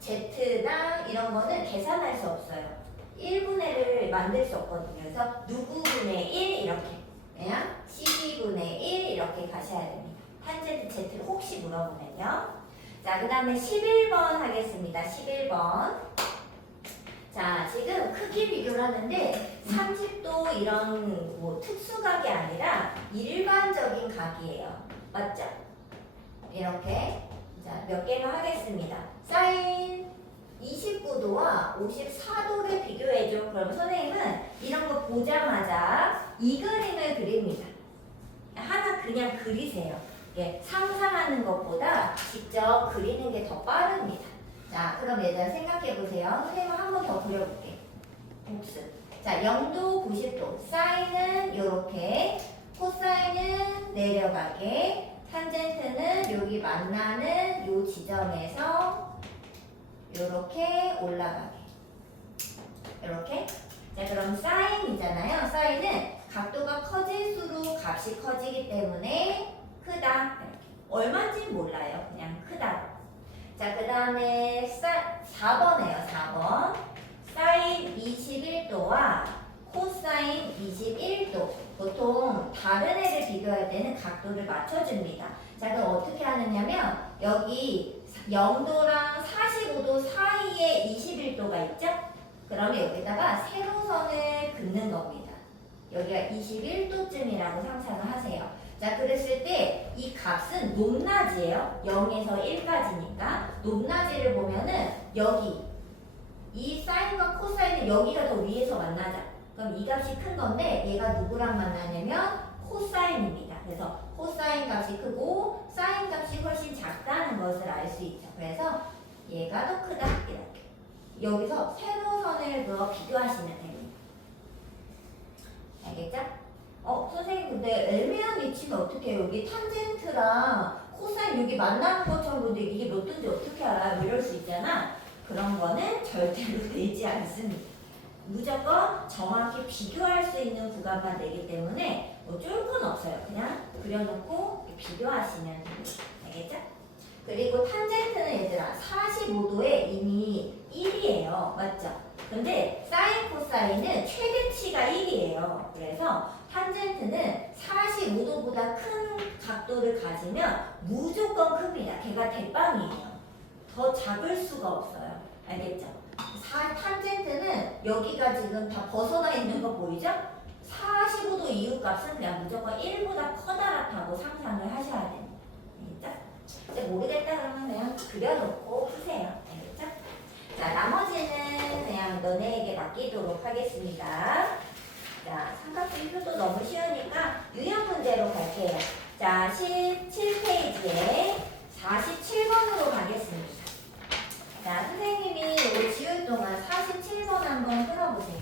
Z나 이런 거는 계산할 수 없어요. 1분의를 만들 수 없거든요. 그래서 누구분의 1 이렇게 그냥 CD분의 1 이렇게 가셔야 됩니다. 탄젠트 Z를 혹시 물어보면요. 자, 그 다음에 11번 하겠습니다. 11번. 자, 지금 크기 비교를 하는데 30도 이런 뭐 특수각이 아니라 일반적인 각이에요. 맞죠? 이렇게. 자, 몇 개만 하겠습니다. 사인 29도와 54도를 비교해줘. 그럼 선생님은 이런 거 보자마자 이 그림을 그립니다. 하나 그냥 그리세요. 예, 상상하는 것보다 직접 그리는 게 더 빠릅니다. 자, 그럼 얘들아 생각해보세요. 선생님 한 번 더 그려볼게. 복습. 자, 0도, 90도. 사인은 요렇게, 코사인은 내려가게, 탄젠트는 여기 만나는 요 지점에서 요렇게 올라가게. 요렇게. 자, 그럼 사인이잖아요. 사인은 각도가 커질수록 값이 커지기 때문에 크다. 이렇게. 얼마인지는 몰라요. 그냥 크다. 자, 그 다음에 4번이에요. 4번. 사인 21도와 코사인 21도. 보통 다른 애를 비교할 때는 각도를 맞춰줍니다. 자, 그럼 어떻게 하느냐면 여기 0도랑 45도 사이에 21도가 있죠? 그러면 여기다가 세로선을 긋는 겁니다. 여기가 21도쯤이라고 상상을 하세요. 자, 그랬을 때 이 값은 높낮이에요. 0에서 1까지니까 높낮이를 보면은 여기 이 사인과 코사인은 여기가 더 위에서 만나자. 그럼 이 값이 큰 건데 얘가 누구랑 만나냐면 코사인입니다. 그래서 코사인 값이 크고 사인 값이 훨씬 작다는 것을 알 수 있죠. 그래서 얘가 더 크다 이렇게. 여기서 세로선을 그어 비교하시면 됩니다. 알겠죠? 선생님 근데 애매한 위치면 어떻게 해요? 여기 탄젠트랑 코사인 여기 만나는 것처럼 보는데 이게 몇 도인지 어떻게 알아? 뭐 이럴 수 있잖아. 그런 거는 절대로 되지 않습니다. 무조건 정확히 비교할 수 있는 구간만 되기 때문에 뭐 쫄 건 없어요. 그냥 그려놓고 비교하시면 됩니다. 알겠죠? 그리고 탄젠트는 얘들아 45도에 이미 1이에요. 맞죠? 근데 사인 코사인은 최대치가 1이에요. 그래서 탄젠트는 45도보다 큰 각도를 가지면 무조건 큽니다. 걔가 대빵이에요. 더 작을 수가 없어요. 알겠죠? 탄젠트는 여기가 지금 다 벗어나 있는 거 보이죠? 45도 이후 값은 그냥 무조건 1보다 커다랗다고 상상을 하셔야 됩니다. 알겠죠? 이제 모르겠다 그러면 그냥 그려놓고 푸세요. 알겠죠? 자, 나머지는 그냥 너네에게 맡기도록 하겠습니다. 자, 삼각형 표도 너무 쉬우니까 유형 문제로 갈게요. 자, 17페이지에 47번으로 가겠습니다. 자, 선생님이 이거 지울 동안 47번 한번 풀어보세요.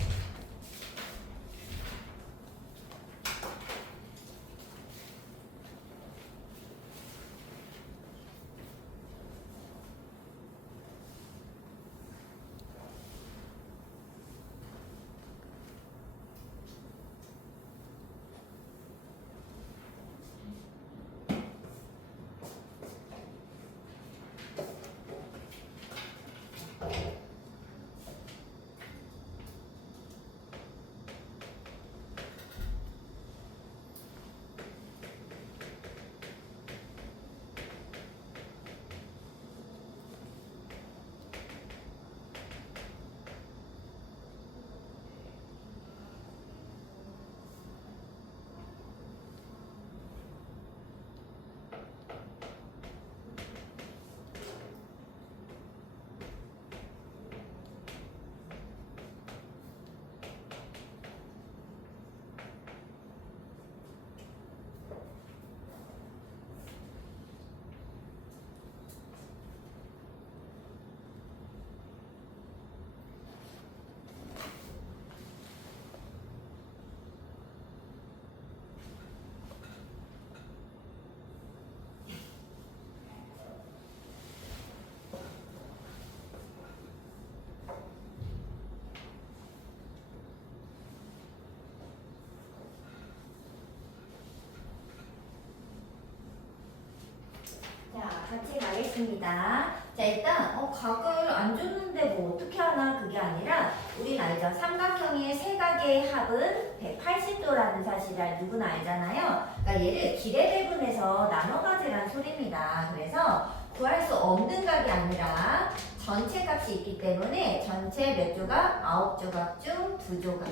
자, 같이 가겠습니다. 자, 일단 각을 안 줬는데 뭐 어떻게 하나 그게 아니라 우린 알죠. 삼각형의 세 각의 합은 180도라는 사실을 누구나 알잖아요. 그러니까 얘를 길의 배분해서 나눠 가지란 소리입니다. 그래서 구할 수 없는 각이 아니라 전체 값이 있기 때문에 전체 몇 조각? 9조각 중 2조각.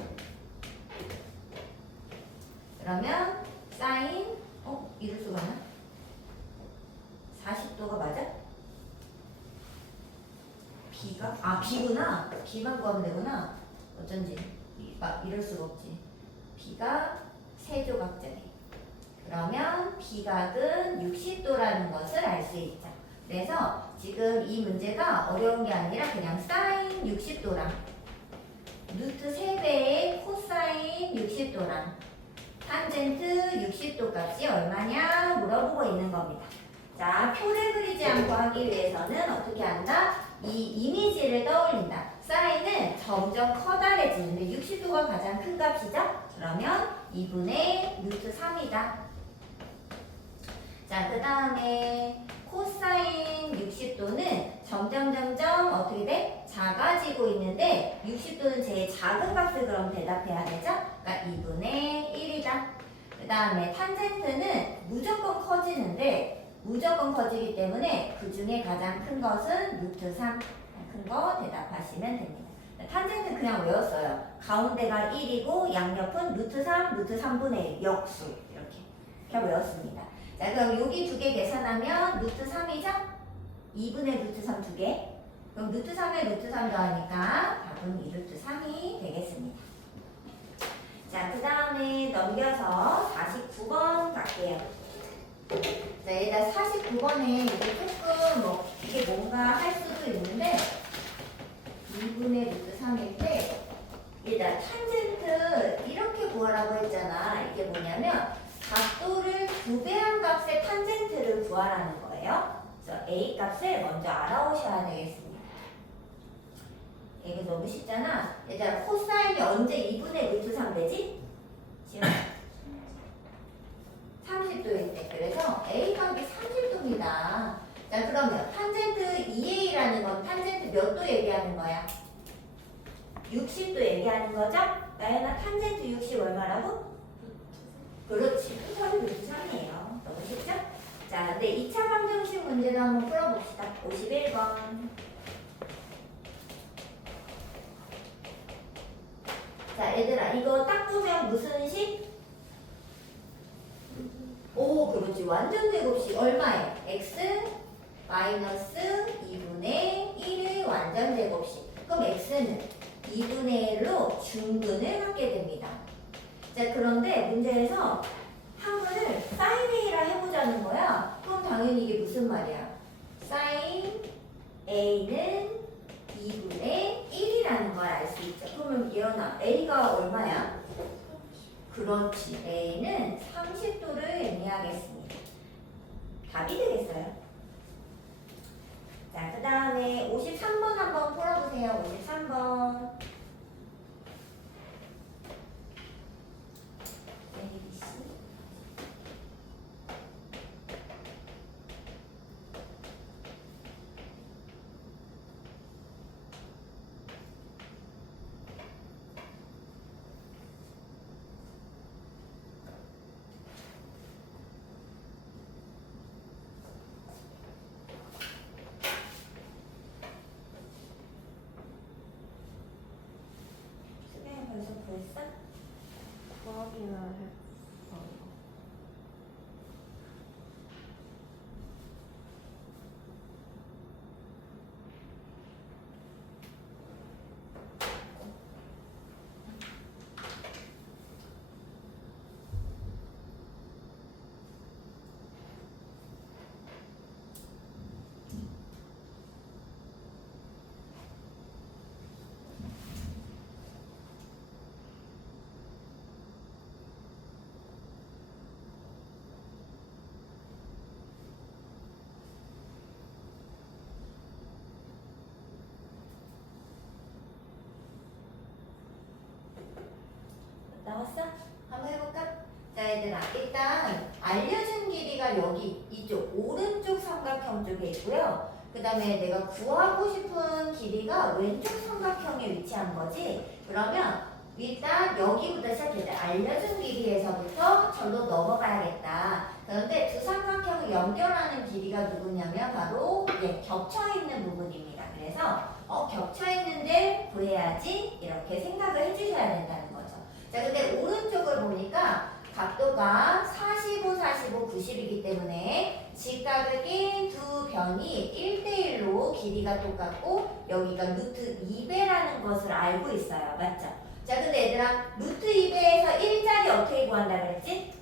그러면 사인 이럴 수가 있나? 40도가 맞아? B가? 아 B구나. B만 구하면 되구나. 어쩐지 이럴 수가 없지. B가 세조각짜리. 그러면 B각은 60도라는 것을 알 수 있죠. 그래서 지금 이 문제가 어려운 게 아니라 그냥 사인 60도랑 루트 3배의 코사인 60도랑 탄젠트 60도 값이 얼마냐 물어보고 있는 겁니다. 자, 표를 그리지 않고 하기 위해서는 어떻게 한다? 이 이미지를 떠올린다. 사인은 점점 커다래지는데 60도가 가장 큰 값이죠? 그러면 2분의 루트 3이다. 자, 그 다음에 코사인 60도는 점점 어떻게 돼? 작아지고 있는데 60도는 제일 작은 값을 그럼 대답해야 되죠? 그러니까 2분의 1이다. 그 다음에 탄젠트는 무조건 커지는데 무조건 커지기 때문에 그 중에 가장 큰 것은 루트 3. 큰 거 대답하시면 됩니다. 탄젠트 그냥 외웠어요. 가운데가 1이고 양옆은 루트 3, 루트 3분의 1 역수. 이렇게 외웠습니다. 자, 그럼 여기 두 개 계산하면 루트 3이죠? 2분의 루트 3 두 개. 그럼 루트 3에 루트 3 더하니까 답은 2루트 3이 되겠습니다. 자, 그 다음에 넘겨서 49번 갈게요. 자, 일단 49번에 이게 조금 이게 뭔가 할 수도 있는데 2분의 루트 3인데 일단 탄젠트 이렇게 구하라고 했잖아. 이게 뭐냐면 각도를 2배한 값의 탄젠트를 구하라고 구하라는 거예요. 그래서 A 값을 먼저 알아오셔야 되겠습니다. 이거 너무 쉽잖아. 얘들아 코사인이 언제 2분의 루트 3 되지? 지금 30도일 때. 그래서 A 값이 30도입니다. 자 그러면 탄젠트 2A라는 건 탄젠트 몇 도 얘기하는 거야? 60도 얘기하는 거죠? 나연아 탄젠트 60 얼마라고? 그렇지. 토탈이 루트 3이에요. 너무 쉽죠? 자 근데 2차 방정식 문제도 한번 풀어봅시다. 51번. 자 얘들아 이거 딱 보면 무슨 식? 오 그렇지. 완전 제곱식 얼마예요? x 마이너스 2분의 1의 완전 제곱식. 그럼 x는 2분의 1로 중근을 하게 됩니다. 자 그런데 문제에서 한근을 sin a라 해보자는 거야. 그럼 당연히 이게 무슨 말이야? sin a는 2분의 1이라는 걸 알 수 있죠. 그러면 예언아 a가 얼마야? 그렇지. a는 30도를 의미하겠습니다. 답이 되겠어요. 자, 그 다음에 53번 한번 풀어보세요. 53번. 벌써 구했어? 구하기는 했어요. 나왔어? 한번 해볼까? 자 얘들아 일단 알려준 길이가 여기 이쪽 오른쪽 삼각형 쪽에 있고요. 그 다음에 내가 구하고 싶은 길이가 왼쪽 삼각형에 위치한 거지. 그러면 일단 여기부터 시작해. 알려준 길이에서부터 절로 넘어가야겠다. 그런데 두 삼각형을 연결하는 길이가 누구냐면 바로 겹쳐있는 부분입니다. 그래서 겹쳐있는데 구해야지 이렇게 생각을 해주셔야 된다는 거죠. 자 근데 오른쪽을 보니까 각도가 45, 45, 90이기 때문에 직각을 낀 두 변이 1대1로 길이가 똑같고 여기가 루트 2배라는 것을 알고 있어요. 맞죠? 자 근데 얘들아 루트 2배에서 1자리 어떻게 구한다 그랬지?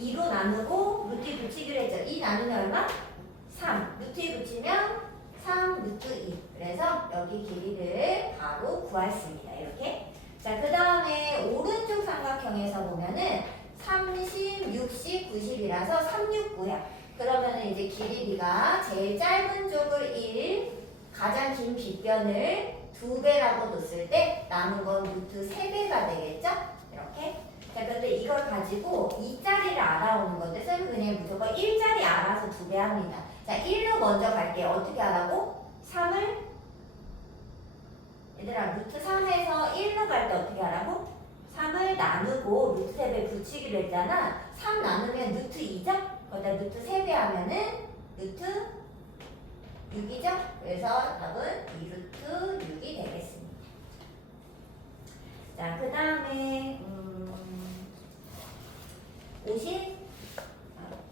2로 나누고 루트 2 붙이기로 했죠. 2 나누면 얼마? 3. 루트 2 붙이면 3 루트 2. 그래서 여기 길이를 바로 구했습니다. 이렇게. 자, 그 다음에 오른쪽 삼각형에서 보면은 30, 60, 90이라서 369야. 그러면은 이제 길이가 제일 짧은 쪽을 1, 가장 긴 빗변을 2배라고 뒀을 때 남은 건 루트 3배가 되겠죠? 이렇게. 자, 근데 이걸 가지고 2자리를 알아오는 건데 쌤은 그냥 무조건 1자리 알아서 2배 합니다. 자, 1로 먼저 갈게요. 어떻게 하라고? 3을 얘들아 루트 3에서 1로 갈 때 어떻게 하라고? 3을 나누고 루트 3배 붙이기로 했잖아. 3 나누면 루트 2죠? 거기다 루트 3배 하면은 루트 6이죠? 그래서 답은 2루트 6이 되겠습니다. 자, 그 다음에 50?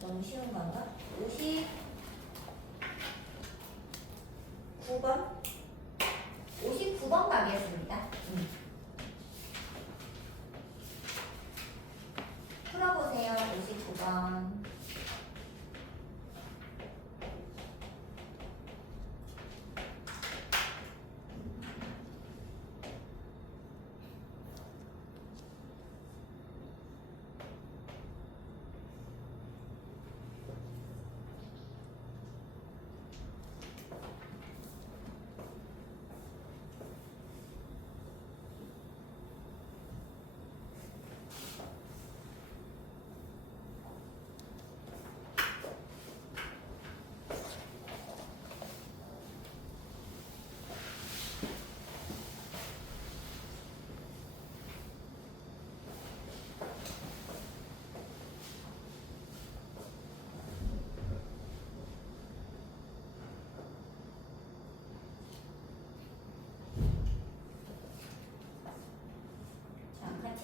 너무 쉬운 건가? 59번? 59번 가겠습니다. 풀어보세요. 59번.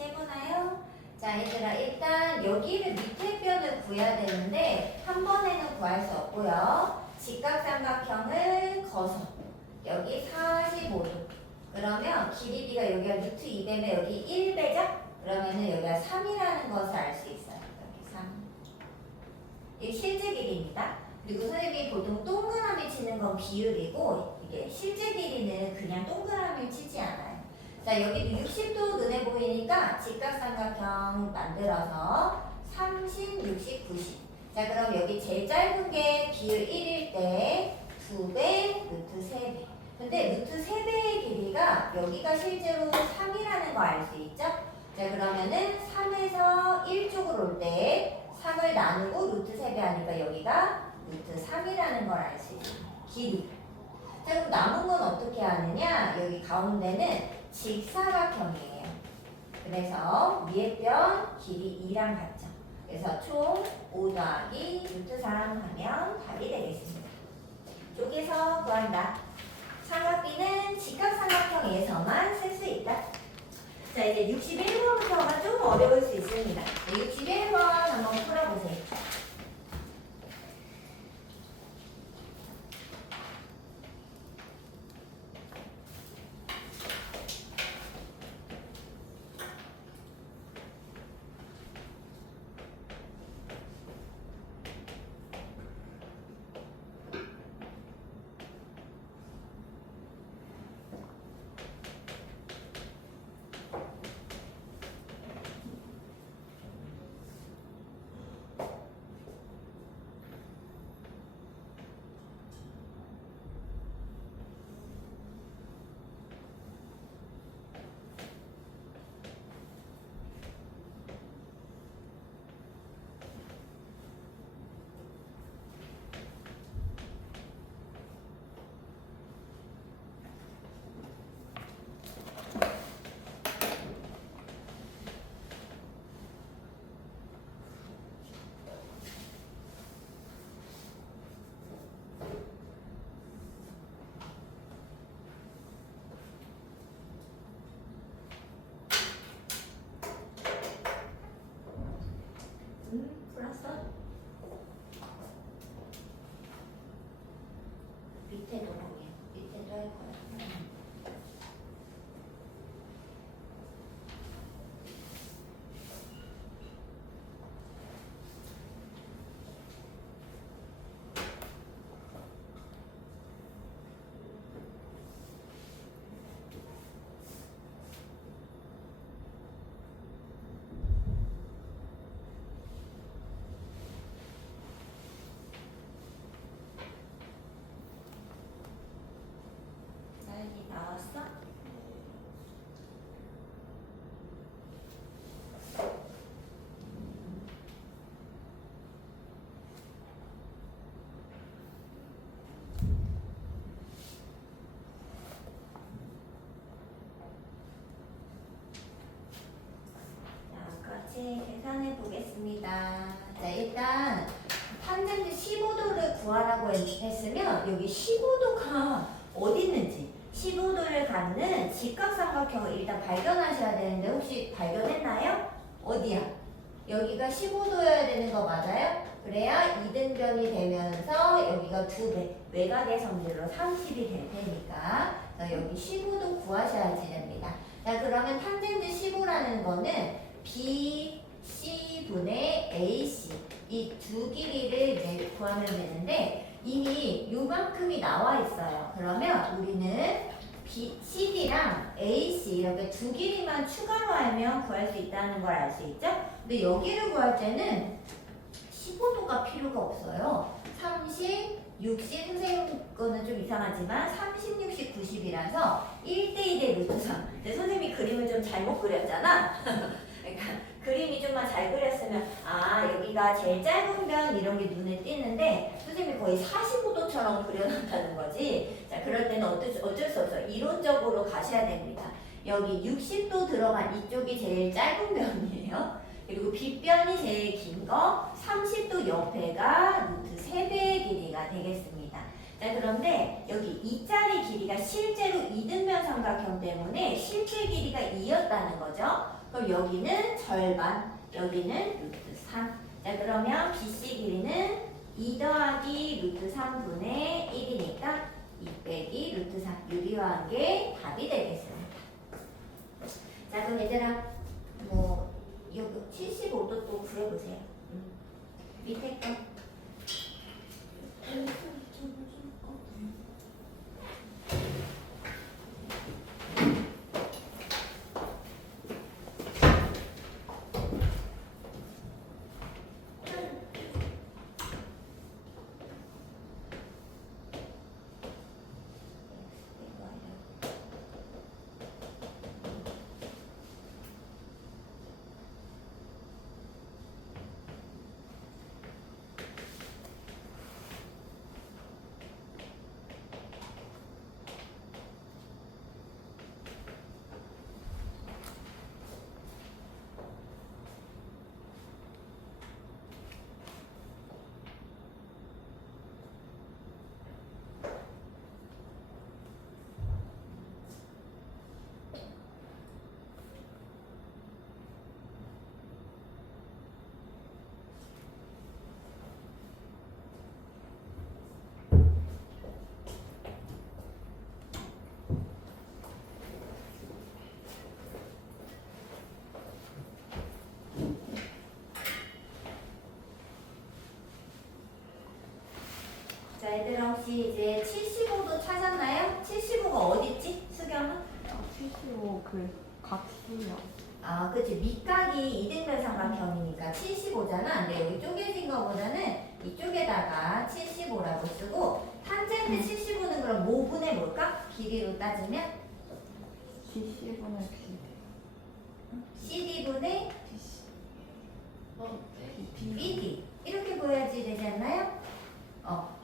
같이 해보나요? 자, 얘들아, 일단 여기를 밑에 변을 구해야 되는데 한 번에는 구할 수 없고요. 직각삼각형을 거서 여기 45도. 그러면 길이 B가 여기가 루트 2배면 여기 1배죠? 그러면은 여기가 3이라는 것을 알 수 있어요. 여기 3. 이게 실제 길이입니다. 그리고 선생님이 보통 동그라미 치는 건 비율이고 이게 실제 길이는 그냥 동그라미를 치지 않아요. 자, 여기도 60도 눈에 보이니까 직각삼각형 만들어서 30, 60, 90. 자, 그럼 여기 제일 짧은 게 비율 1일 때 2배, 루트 3배. 근데 루트 3배의 길이가 여기가 실제로 3이라는 거 알 수 있죠? 자, 그러면은 3에서 1쪽으로 올 때 3을 나누고 루트 3배 하니까 여기가 루트 3이라는 걸 알 수 있어요. 길이. 자, 그럼 남은 건 어떻게 하느냐? 여기 가운데는 직사각형이에요. 그래서 위에 변 길이 2랑 같죠. 그래서 총 5 더하기 루트 3 하면 답이 되겠습니다. 여기서 구한다. 삼각비는 직각삼각형에서만 쓸 수 있다. 자, 이제 61번부터가 좀 어려울 수 있습니다. 61번 한번 풀어보세요. 풀었어? 밑에도 보게. 밑에도 할 거야. 나연이 나왔어? 자, 같이 계산해 보겠습니다. 자, 일단 탄젠트 15도를 구하라고 했으면 여기 15도가 어디 있는지 15도를 갖는 직각삼각형을 일단 발견하셔야 되는데 혹시 발견했나요? 어디야? 여기가 15도여야 되는 거 맞아요? 그래야 이등변이 되면서 여기가 2배 외곽의 성질로 30이 될 테니까 여기 15도 구하셔야지 됩니다. 자, 그러면 탄젠트 15라는 거는 BC분의 AC 이 두 길이를 이제 구하면 되는데 이미 요만큼이 나와 있어요. 그러면 우리는 CD랑 AC 이렇게 두 길이만 추가로 하면 구할 수 있다는 걸 알 수 있죠? 근데 여기를 구할 때는 15도가 필요가 없어요. 30, 60, 선생님 거는 좀 이상하지만 30, 60, 90이라서 1대2대 루트 3. 근데 선생님이 그림을 좀 잘못 그렸잖아? 그러니까 그림이 좀만 잘 그렸으면 아 여기가 제일 짧은 변 이런 게 눈에 띄는데 선생님이 거의 45도처럼 그려놨다는 거지. 자, 그럴 때는 어쩔 수 없어요. 이론적으로 가셔야 됩니다. 여기 60도 들어간 이쪽이 제일 짧은 변이에요. 그리고 빗변이 제일 긴 거 30도 옆에가 루트 3배의 길이가 되겠습니다. 자, 그런데 여기 2짜리 길이가 실제로 이등변 삼각형 때문에 실제 길이가 2였다는 거죠. 그럼 여기는 절반, 여기는 루트 3. 자, 그러면 BC 길이는 2 더하기 루트 3분의 1이니까 2 빼기 루트 3. 유리화한 게 답이 되겠습니다. 자, 그럼 얘들아, 뭐, 여기 75도 또 구해보세요. 밑에 거. 자, 얘들아 혹시 이제 75도 찾았나요? 75가 어딨지? 수경아? 75 그 각수요. 아, 그치. 밑각이 이등변 삼각형이니까 75잖아. 근데 여기 쪼개진 거보다는 이쪽에다가 75라고 쓰고 탄젠트 75는 그럼 뭐분의 뭘까? 길이로 따지면? DC분의 B. CD분의 B. BD. 이렇게 보여야지 되지 않나요?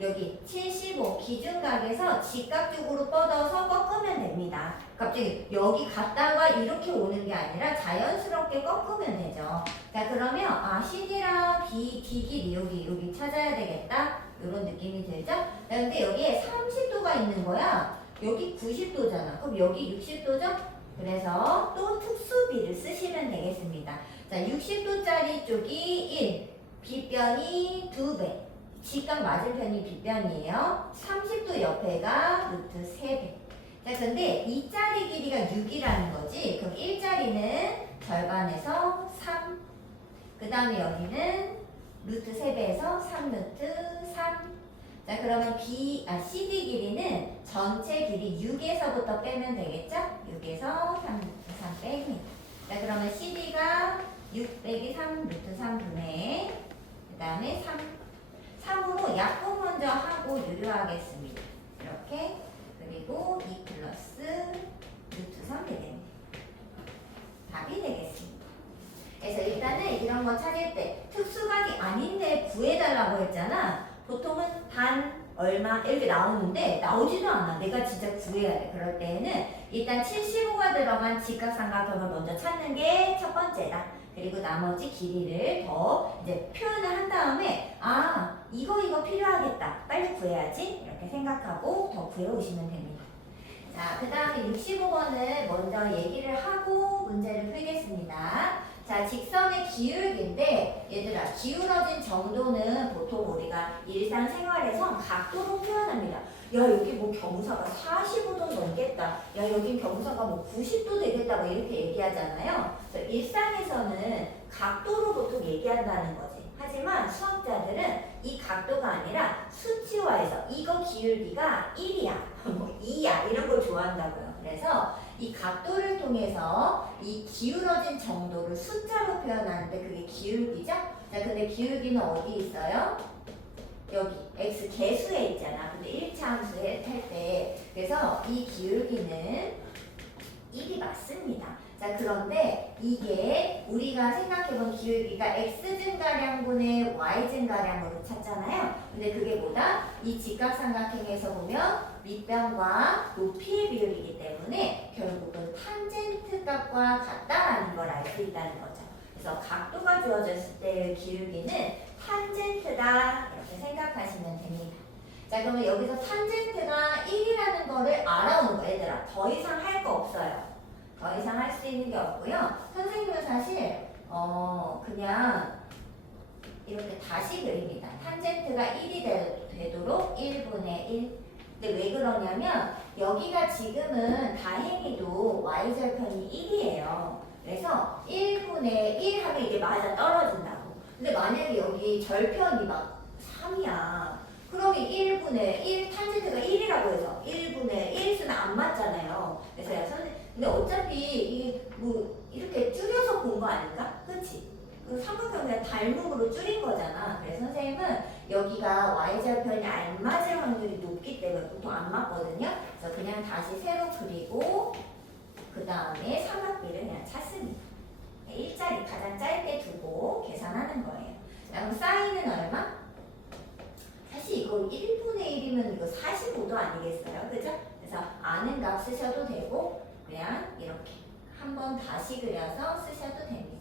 여기 75 기준각에서 직각 쪽으로 뻗어서 꺾으면 됩니다. 갑자기 여기 갔다가 이렇게 오는 게 아니라 자연스럽게 꺾으면 되죠. 자, 그러면 CD랑 D 길이 여기 찾아야 되겠다. 이런 느낌이 들죠? 자, 근데 여기에 30도가 있는 거야. 여기 90도잖아. 그럼 여기 60도죠? 그래서 또 특수비를 쓰시면 되겠습니다. 자, 60도짜리 쪽이 1, 빗변이 2배. 직각 맞은편이 빗변이에요. 30도 옆에가 루트 3배. 자, 근데 이 자리 길이가 6이라는 거지. 그럼 1자리는 절반에서 3. 그 다음에 여기는 루트 3배에서 3루트 3. 자, 그러면 CD 길이는 전체 길이 6에서부터 빼면 되겠죠? 6에서 3루트 3 뺍니다. 자, 그러면 CD가 6 빼기 3 루트 3분의 그 다음에 3으로 약분 먼저 하고 유료하겠습니다. 이렇게. 그리고 2 플러스 루트 3 되겠네요. 답이 되겠습니다. 그래서 일단은 이런 거 찾을 때 특수각이 아닌데 구해달라고 했잖아. 보통은 단 얼마 이렇게 나오는데 나오지도 않아. 내가 진짜 구해야 돼. 그럴 때에는 일단 75가 들어간 직각삼각형을 먼저 찾는 게 첫 번째다. 그리고 나머지 길이를 더 이제 표현을 한 다음에 이거 필요하겠다. 빨리 구해야지. 이렇게 생각하고 더 구해오시면 됩니다. 자, 그 다음에 65번을 먼저 얘기를 하고 문제를 풀겠습니다. 자, 직선의 기울기인데 얘들아 기울어진 정도는 보통 우리가 일상생활에서 각도로 표현합니다. 야, 여기 뭐 경사가 45도 넘겠다. 야, 여기 경사가 뭐 90도 되겠다. 뭐 이렇게 얘기하잖아요. 그래서 일상에서는 각도로 보통 얘기한다는 거지. 하지만 수학자들은 이 각도가 아니라 수치화해서 이거 기울기가 1이야, 뭐 2야 이런 걸 좋아한다고요. 그래서 이 각도를 통해서 이 기울어진 정도를 숫자로 표현하는데 그게 기울기죠? 자, 근데 기울기는 어디 있어요? 여기 x 개수에 있잖아. 근데 1차 함수에 할 때 그래서 이 기울기는 1이 맞습니다. 자, 그런데 이게 우리가 생각해본 기울기가 x 증가량분의 y 증가량으로 찾잖아요. 근데 그게 뭐다? 이 직각삼각형에서 보면 밑변과 높이의 비율이기 때문에 결국은 탄젠트 값과 같다라는 걸 알 수 있다는 거죠. 그래서 각도가 주어졌을 때의 기울기는 탄젠트다 이렇게 생각하시면 됩니다. 자, 그러면 여기서 탄젠트가 1이라는 거를 알아오는 거예요. 얘들아 더 이상 할 거 없어요. 더 이상 할 수 있는 게 없고요. 선생님은 사실 그냥 이렇게 다시 그립니다. 탄젠트가 1이 되도록 1분의 1. 근데 왜 그러냐면 여기가 지금은 다행히도 y절편이 1이에요. 그래서 1분의 1 하면 이게 맞아 떨어진다고. 근데 만약에 여기 절편이 막 3이야. 그러면 1분의 1 탄젠트가 1이라고 해서 1분의 1 쓰면 안 맞잖아요. 그래서 야 선생님 근데 어차피 이게 뭐 이렇게 줄여서 본 거 아닌가? 그치? 그 삼각형 그냥 닮음으로 줄인 거잖아. 그래서 선생님은 여기가 y절편이 안 맞을 확률이 높기 때문에 보통 안 맞거든요. 그래서 그냥 다시 새로 그리고 그 다음에 삼각비를 그냥 찾습니다. 일자리 가장 짧게 두고 계산하는 거예요. 그럼 사인은 얼마? 사실 이거 1분의 1이면 이거 45도 아니겠어요? 그죠? 그래서 아는 값 쓰셔도 되고 그냥 이렇게 한번 다시 그려서 쓰셔도 됩니다.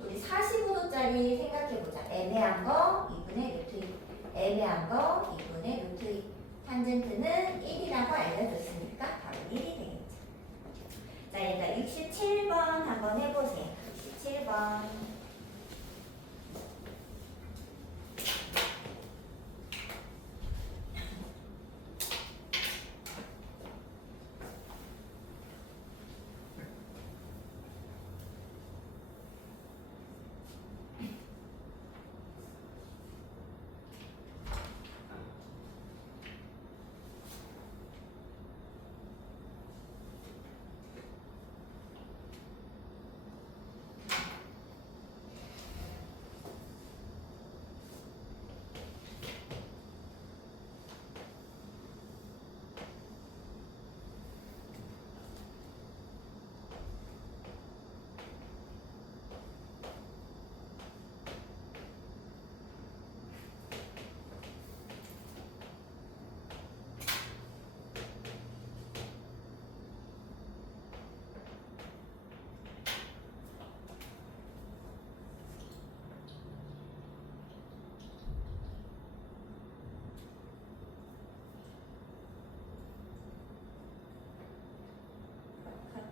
우리 45도짜리 생각해보자. 애매한 거 2분의 루트 2. 애매한 거 2분의 루트 2. 탄젠트는 1이라고 알려줬으니까 바로 1이 되겠죠. 자, 일단 67번 한번 해보세요. 67번.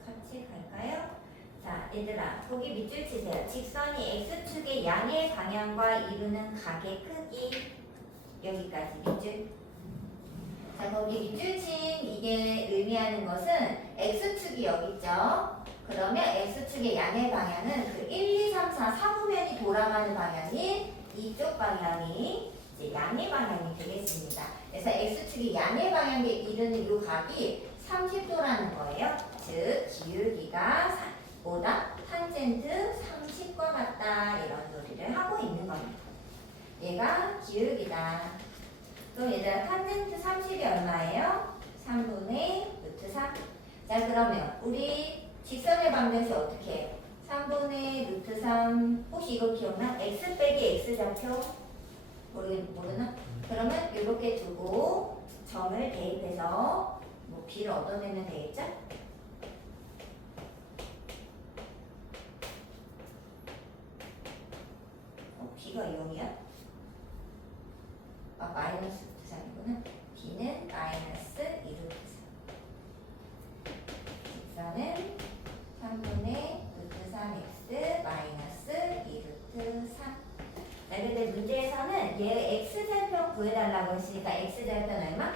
같이 갈까요? 자, 얘들아, 거기 밑줄 치세요. 직선이 x축의 양의 방향과 이루는 각의 크기. 여기까지 밑줄. 자, 거기 밑줄 친 이게 의미하는 것은 x축이 여기 있죠? 그러면 x축의 양의 방향은 그 1, 2, 3, 4, 4구면이 돌아가는 방향인 이쪽 방향이 이제 양의 방향이 되겠습니다. 그래서 x축이 양의 방향에 이르는 이 각이 30도라는 거예요. 즉 기울기가 보다 탄젠트 30과 같다 이런 소리를 하고 있는 겁니다. 얘가 기울기다. 그럼 얘들아 탄젠트 30이 얼마예요? 3분의 루트 3. 자 그러면 우리 직선의 방정식 어떻게 해요? 3분의 루트 3 혹시 이거 기억나? x 빼기 x좌표 모르나? 그러면 이렇게 두고 점을 대입해서 뭐 b를 얻어내면 되겠죠? b가 0이야? 아 마이너스 루트 3이구나. b는 마이너스 2루트 3. 직선은 3분의 루트 3x 마이너스 2루트 3. 자, 근데 문제에서는 얘 x절편 구해달라고 했으니까 x절편 얼마?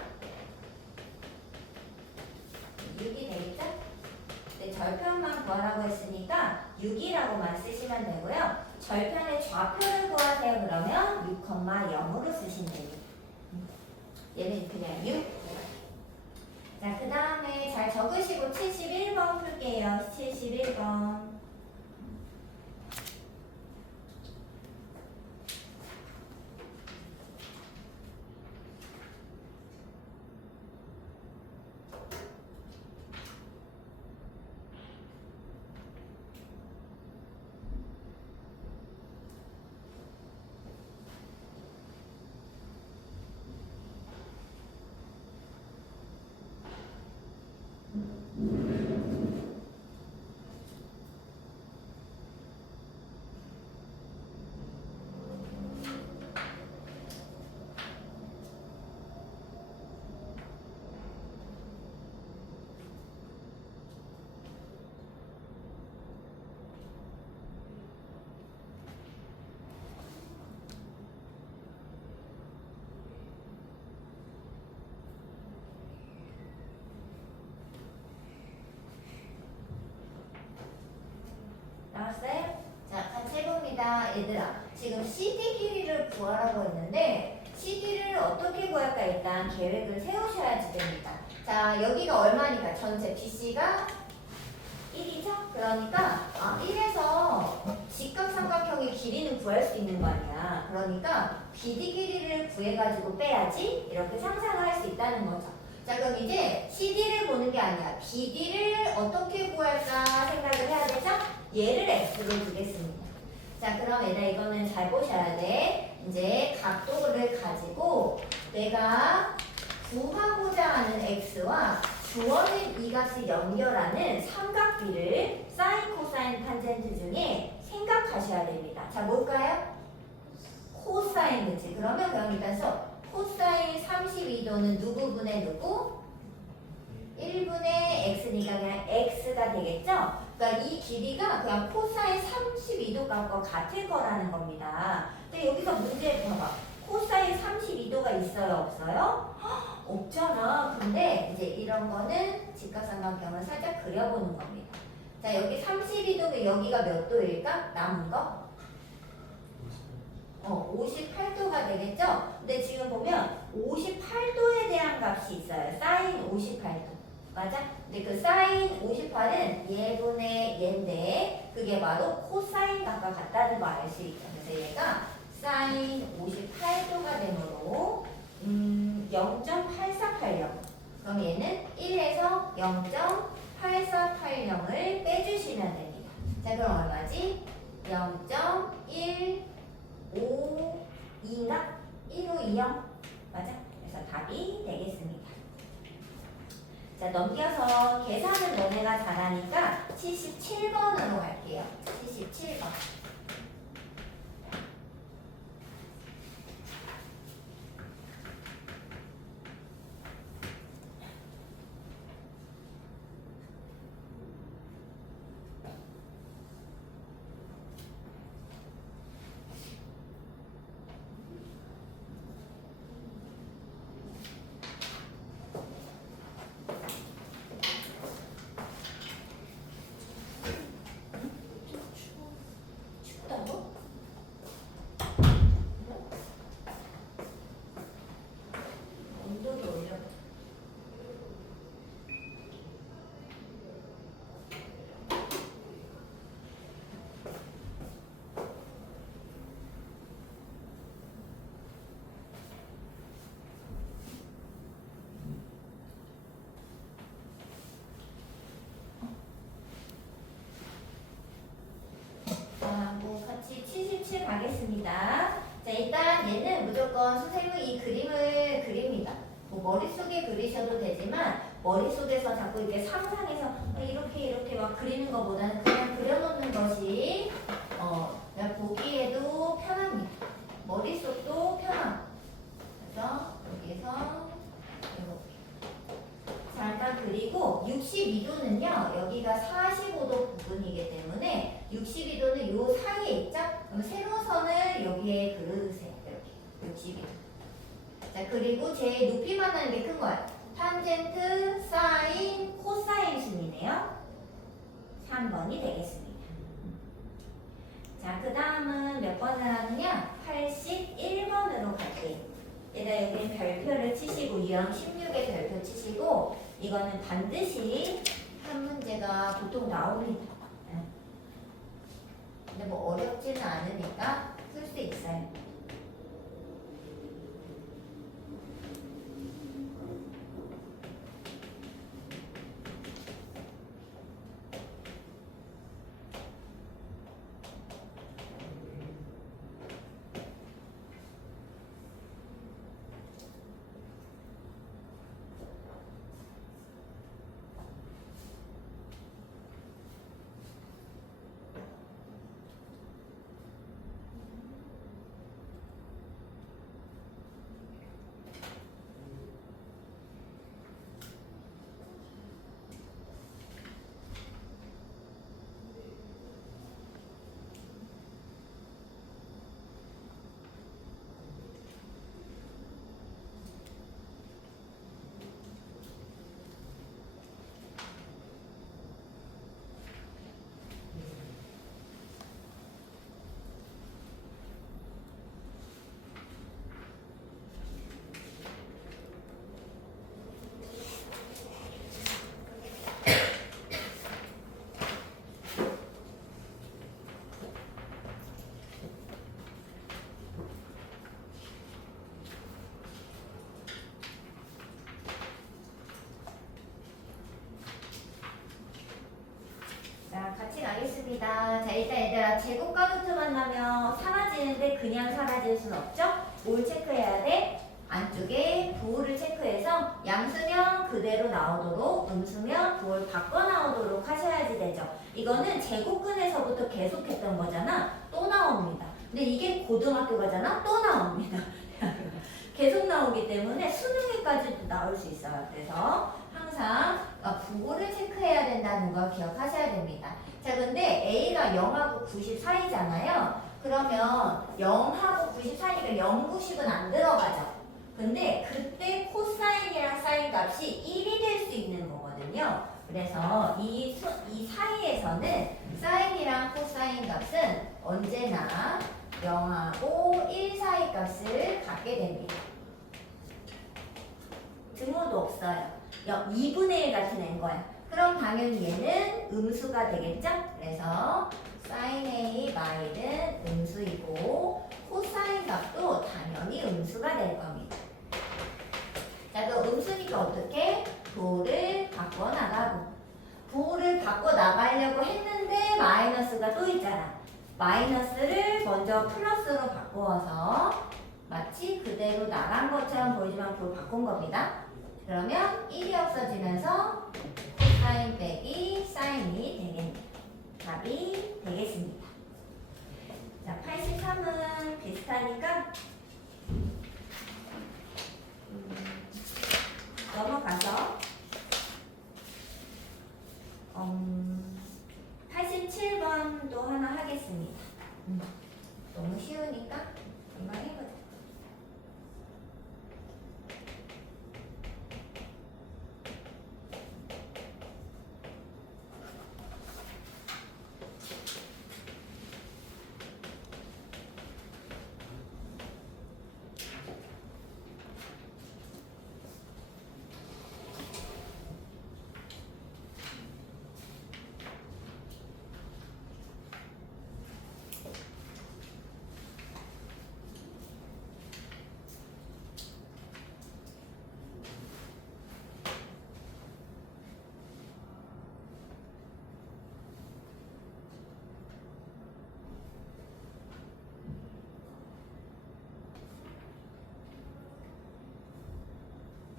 6이 되겠죠? 근데 절편만 구하라고 했으니까 6이라고만 쓰시면 되고요. 절편의 좌표를 구하세요. 그러면 6,0으로 쓰시면 됩니다. 얘는 그냥 6. 자, 그 다음에 잘 적으시고 71번 풀게요. 71번. 자, 얘들아. 지금 CD 길이를 구하라고 했는데 CD를 어떻게 구할까 일단 계획을 세우셔야지 됩니다. 자, 여기가 얼마니까? 전체 BC가 1이죠? 그러니까 1에서 직각삼각형의 길이는 구할 수 있는 거 아니야. 그러니까 BD 길이를 구해가지고 빼야지 이렇게 상상을 할 수 있다는 거죠. 자, 그럼 이제 CD를 보는 게 아니야. BD를 어떻게 구할까 생각을 해야 되죠? 얘를 X로 두겠습니다. 자, 그럼 얘들아 이거는 잘 보셔야 돼. 이제 각도를 가지고 내가 구하고자 하는 X와 주어진 이 값을 연결하는 삼각비를 사인, 코사인, 탄젠트 중에 생각하셔야 됩니다. 자, 뭘까요? 코사인, 그치? 그럼 일단 써. 코사인 32도는 누구분의 누구? 1분의 x니까 그냥 x가 되겠죠? 그러니까 이 길이가 그냥 코사인 32도 값과 같을 거라는 겁니다. 근데 여기서 문제 봐봐. 코사인 32도가 있어요? 없어요? 헉, 없잖아. 근데 이제 이런 거는 직각삼각형을 살짝 그려보는 겁니다. 자, 여기 32도면 여기가 몇 도일까? 남은 거? 58도가 되겠죠? 근데 지금 보면 58도에 대한 값이 있어요. 사인 58도. 맞아? 근데 그 사인 58은 얘분의 얘인데 그게 바로 코사인 값과 같다는 거 알 수 있죠. 그래서 얘가 사인 58도가 되므로 0.8480. 그럼 얘는 1에서 0.8480을 빼주시면 됩니다. 자, 그럼 얼마지? 0.152인가? 1520 맞아? 그래서 답이 되겠습니다. 자, 넘겨서 계산은 너네가 잘하니까 77번으로 갈게요. 77번. 춥다고? 온도도 올려. 자, 뭐 같이 77 가겠습니다. 자, 일단 얘는 무조건 선생님은 이 그림을 그립니다. 뭐 머릿속에 그리셔도 되지만 머릿속에서 자꾸 이렇게 상상해서 이렇게 막 그리는 것보다는 그냥 그려놓는 것이 그냥 보기에도 편합니다. 머릿속도 편하고. 그래서 여기서 이렇게 잠깐 그리고 62도는요 여기가 45도 부분이기 때문에 62도는 요 사이에 있죠? 그럼 세로선을 여기에 그으세요. 이렇게 62도. 자, 그리고 제일 높이만 하는 게 큰 거야. 탄젠트, 사인, 코사인 순이네요. 3번이 되겠습니다. 자, 그 다음은 몇 번을 하느냐? 81번으로 갈게요. 얘가 여기는 별표를 치시고 유형 16에 별표 치시고 이거는 반드시 한 문제가 보통 나옵니다. 근데 뭐 어렵지는 않으니까 쓸 수 있어요. 일단 얘들아 제곱과 루트 만나면 사라지는데 그냥 사라질 순 없죠? 뭘 체크해야 돼? 안쪽에 부호를 체크해서 양수면 그대로 나오도록 음수면 부호를 바꿔 나오도록 하셔야지 되죠. 이거는 제곱근에서부터 계속했던 거잖아. 또 나옵니다. 근데 이게 고등학교 가잖아. 또 나옵니다. 계속 나오기 때문에 수능에까지도 나올 수 있어요. 그래서 항상 부호를 체크해야 된다는 거 기억하셔야 됩니다. 자, 근데 A가 0하고 90 사이잖아요. 그러면 0하고 90 사이니까 0, 90은 안 들어가죠. 근데 그때 코사인이랑 사인 값이 1이 될 수 있는 거거든요. 그래서 이 사이에서는 사인이랑 코사인 값은 언제나 0하고 1 사이 값을 갖게 됩니다. 등호도 없어요. 2분의 1 같은 애인 거야. 그럼 당연히 얘는 음수가 되겠죠? 그래서 sin A 마이는 음수이고 코사인 값도 당연히 음수가 될 겁니다. 자, 그 음수니까 어떻게? 부호를 바꿔 나가고 부호를 바꿔 나가려고 했는데 마이너스가 또 있잖아. 마이너스를 먼저 플러스로 바꾸어서 마치 그대로 나간 것처럼 보이지만 부호를 바꾼 겁니다. 그러면 1이 없어지면서 코사인 빼기 사인이 되겠네요. 답이 되겠습니다. 자, 83은 비슷하니까 넘어가서 87번도 하나 하겠습니다. 너무 쉬우니까 한번 해보자.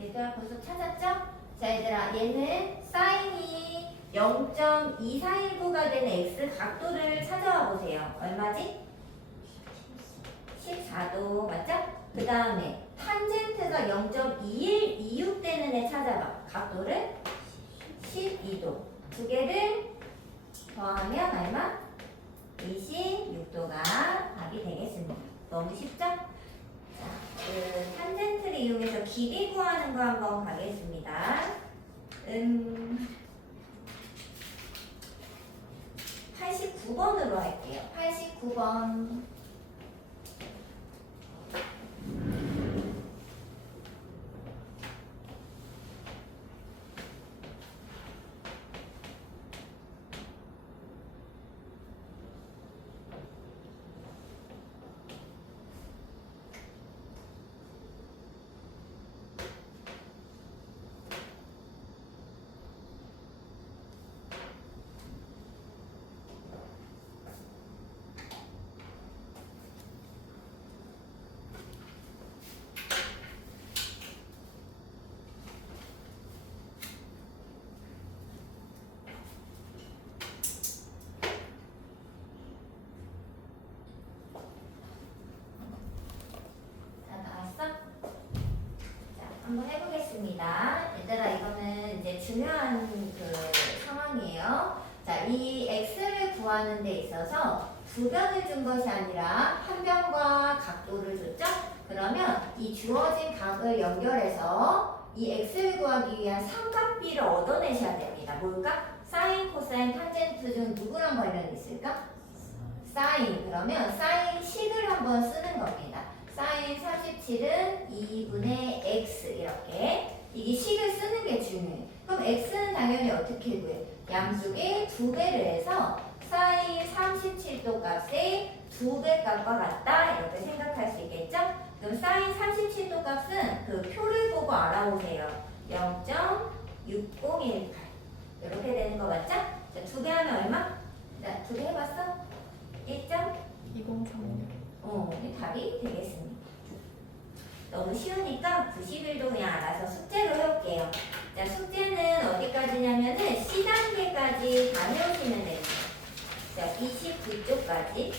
얘들아 벌써 찾았죠? 자, 얘들아 얘는 사인이 0.2419가 되는 x 각도를 찾아와 보세요. 얼마지? 14도 맞죠? 그 다음에 탄젠트가 0.2126 되는 애 찾아봐. 각도를 12도. 두 개를 더하면 얼마? 26도가 답이 되겠습니다. 너무 쉽죠? 자, 그 탄젠트를 이용해서 길이 구하는 거 한번 가겠습니다. 89번으로 할게요. 89번. 한번 해보겠습니다. 얘들아 이거는 이제 중요한 그 상황이에요. 자, 이 x를 구하는 데 있어서 두 변을 준 것이 아니라 한 변과 각도를 줬죠? 그러면 이 주어진 각을 연결해서 이 x를 구하기 위한 삼각비를 얻어내셔야 됩니다. 뭘까? 사인, 코사인, 탄젠트 중 누구랑 관련이 있을까? 사인. 그러면 사인 식을 한번 쓰는 겁니다. 사인 37은 2분의 x 이렇게 이게 식을 쓰는 게 중요해. 그럼 x는 당연히 어떻게 구해? 양쪽에 2배를 해서 사인 37도 값의 2배 값과 같다 이렇게 생각할 수 있겠죠? 그럼 사인 37도 값은 그 표를 보고 알아보세요. 0.6018 이렇게 되는 거 맞죠? 자, 2배 하면 얼마? 자, 2배 해봤어? 1점? 2036. 이게 답이 되겠습니다. 너무 쉬우니까 91도 그냥 알아서 숙제로 해올게요. 자, 숙제는 어디까지냐면은 C단계까지 다 해오시면 됩니다. 자, 29쪽까지.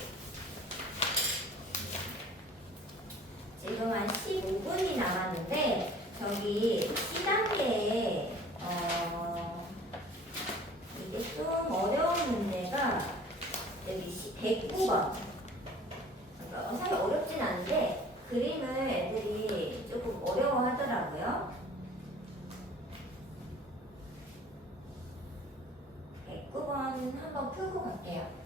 지금 한 15분이 남았는데, 저기 C단계에, 이게 좀 어려운 문제가, 여기 109번. 사실 어렵진 않은데, 그림을 애들이 조금 어려워하더라고요. 109번 한번 풀고 갈게요.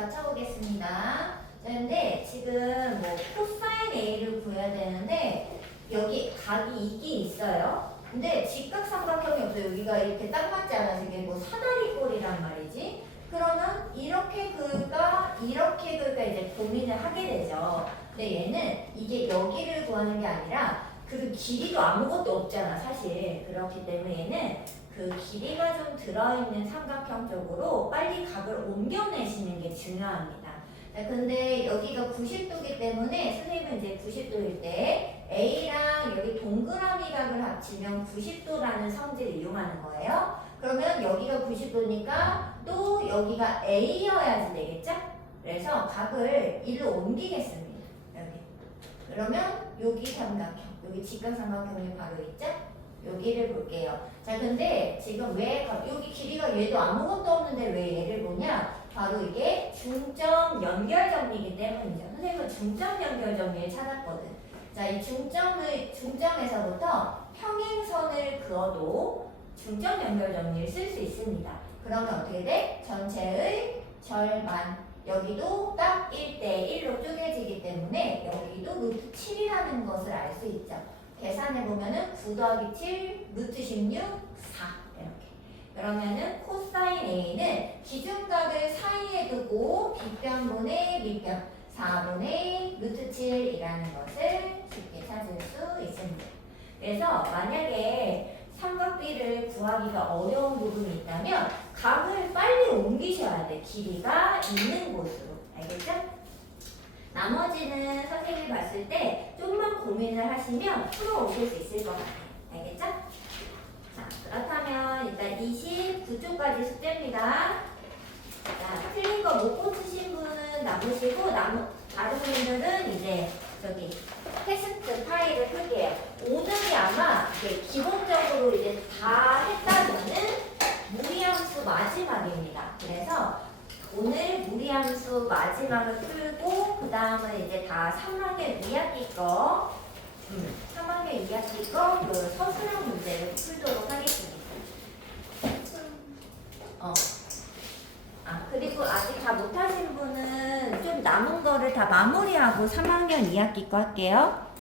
맞춰보겠습니다. 그런데 지금 뭐 코사인 A를 구해야 되는데 여기 각이 있긴 있어요. 근데 직각삼각형이 없어. 여기가 이렇게 딱 맞잖아. 이게 뭐 사다리꼴이란 말이지. 그러면 이렇게 그을까 이렇게 그을까 이제 고민을 하게 되죠. 근데 얘는 이게 여기를 구하는 게 아니라 그 길이도 아무것도 없잖아 사실. 그렇기 때문에 얘는 그 길이가 좀 들어있는 삼각형 쪽으로 빨리 각을 옮겨내시는 게 중요합니다. 자, 근데 여기가 90도기 때문에 선생님은 이제 90도일 때 A랑 여기 동그라미 각을 합치면 90도라는 성질을 이용하는 거예요. 그러면 여기가 90도니까 또 여기가 A여야지 되겠죠? 그래서 각을 이리로 옮기겠습니다. 여기. 그러면 여기 삼각형, 여기 직각삼각형이 바로 있죠? 여기를 볼게요. 자, 근데 지금 왜 여기 길이가 얘도 아무것도 없는데 왜 얘를 보냐? 바로 이게 중점 연결 정리이기 때문이죠. 선생님은 중점 연결 정리를 찾았거든. 자, 이 중점에서부터 평행선을 그어도 중점 연결 정리를 쓸 수 있습니다. 그러면 어떻게 돼? 전체의 절반. 여기도 딱 1대1로 쪼개지기 때문에 여기도 루트 7이라는 것을 알 수 있죠. 계산해보면은 9 더하기 7, 루트 16, 4 이렇게. 그러면은 코사인 A는 기준각을 사이에 두고 뒷변분의 밑변 4분의 루트 7이라는 것을 쉽게 찾을 수 있습니다. 그래서 만약에 삼각비를 구하기가 어려운 부분이 있다면 각을 빨리 옮기셔야 돼. 길이가 있는 곳으로. 알겠죠? 나머지는 선생님이 봤을 때 좀만 고민을 하시면 풀어오실 수 있을 것 같아요. 알겠죠? 자, 그렇다면 일단 29쪽까지 숙제입니다. 자, 틀린 거 못 고치신 분은 남으시고 다른 분들은 이제 저기 테스트 파일을 풀게요. 오늘이 아마 이제 기본적으로 이제 다 했다면은 무리함수 마지막입니다. 그래서 오늘 무리함수 마지막을 풀고 그 다음은 이제 다 3학년 2학기 거 3학년 2학기 거 그 서술형 문제를 풀도록 하겠습니다. 그리고 아직 다 못하신 분은 좀 남은 거를 다 마무리하고 3학년 2학기 거 할게요.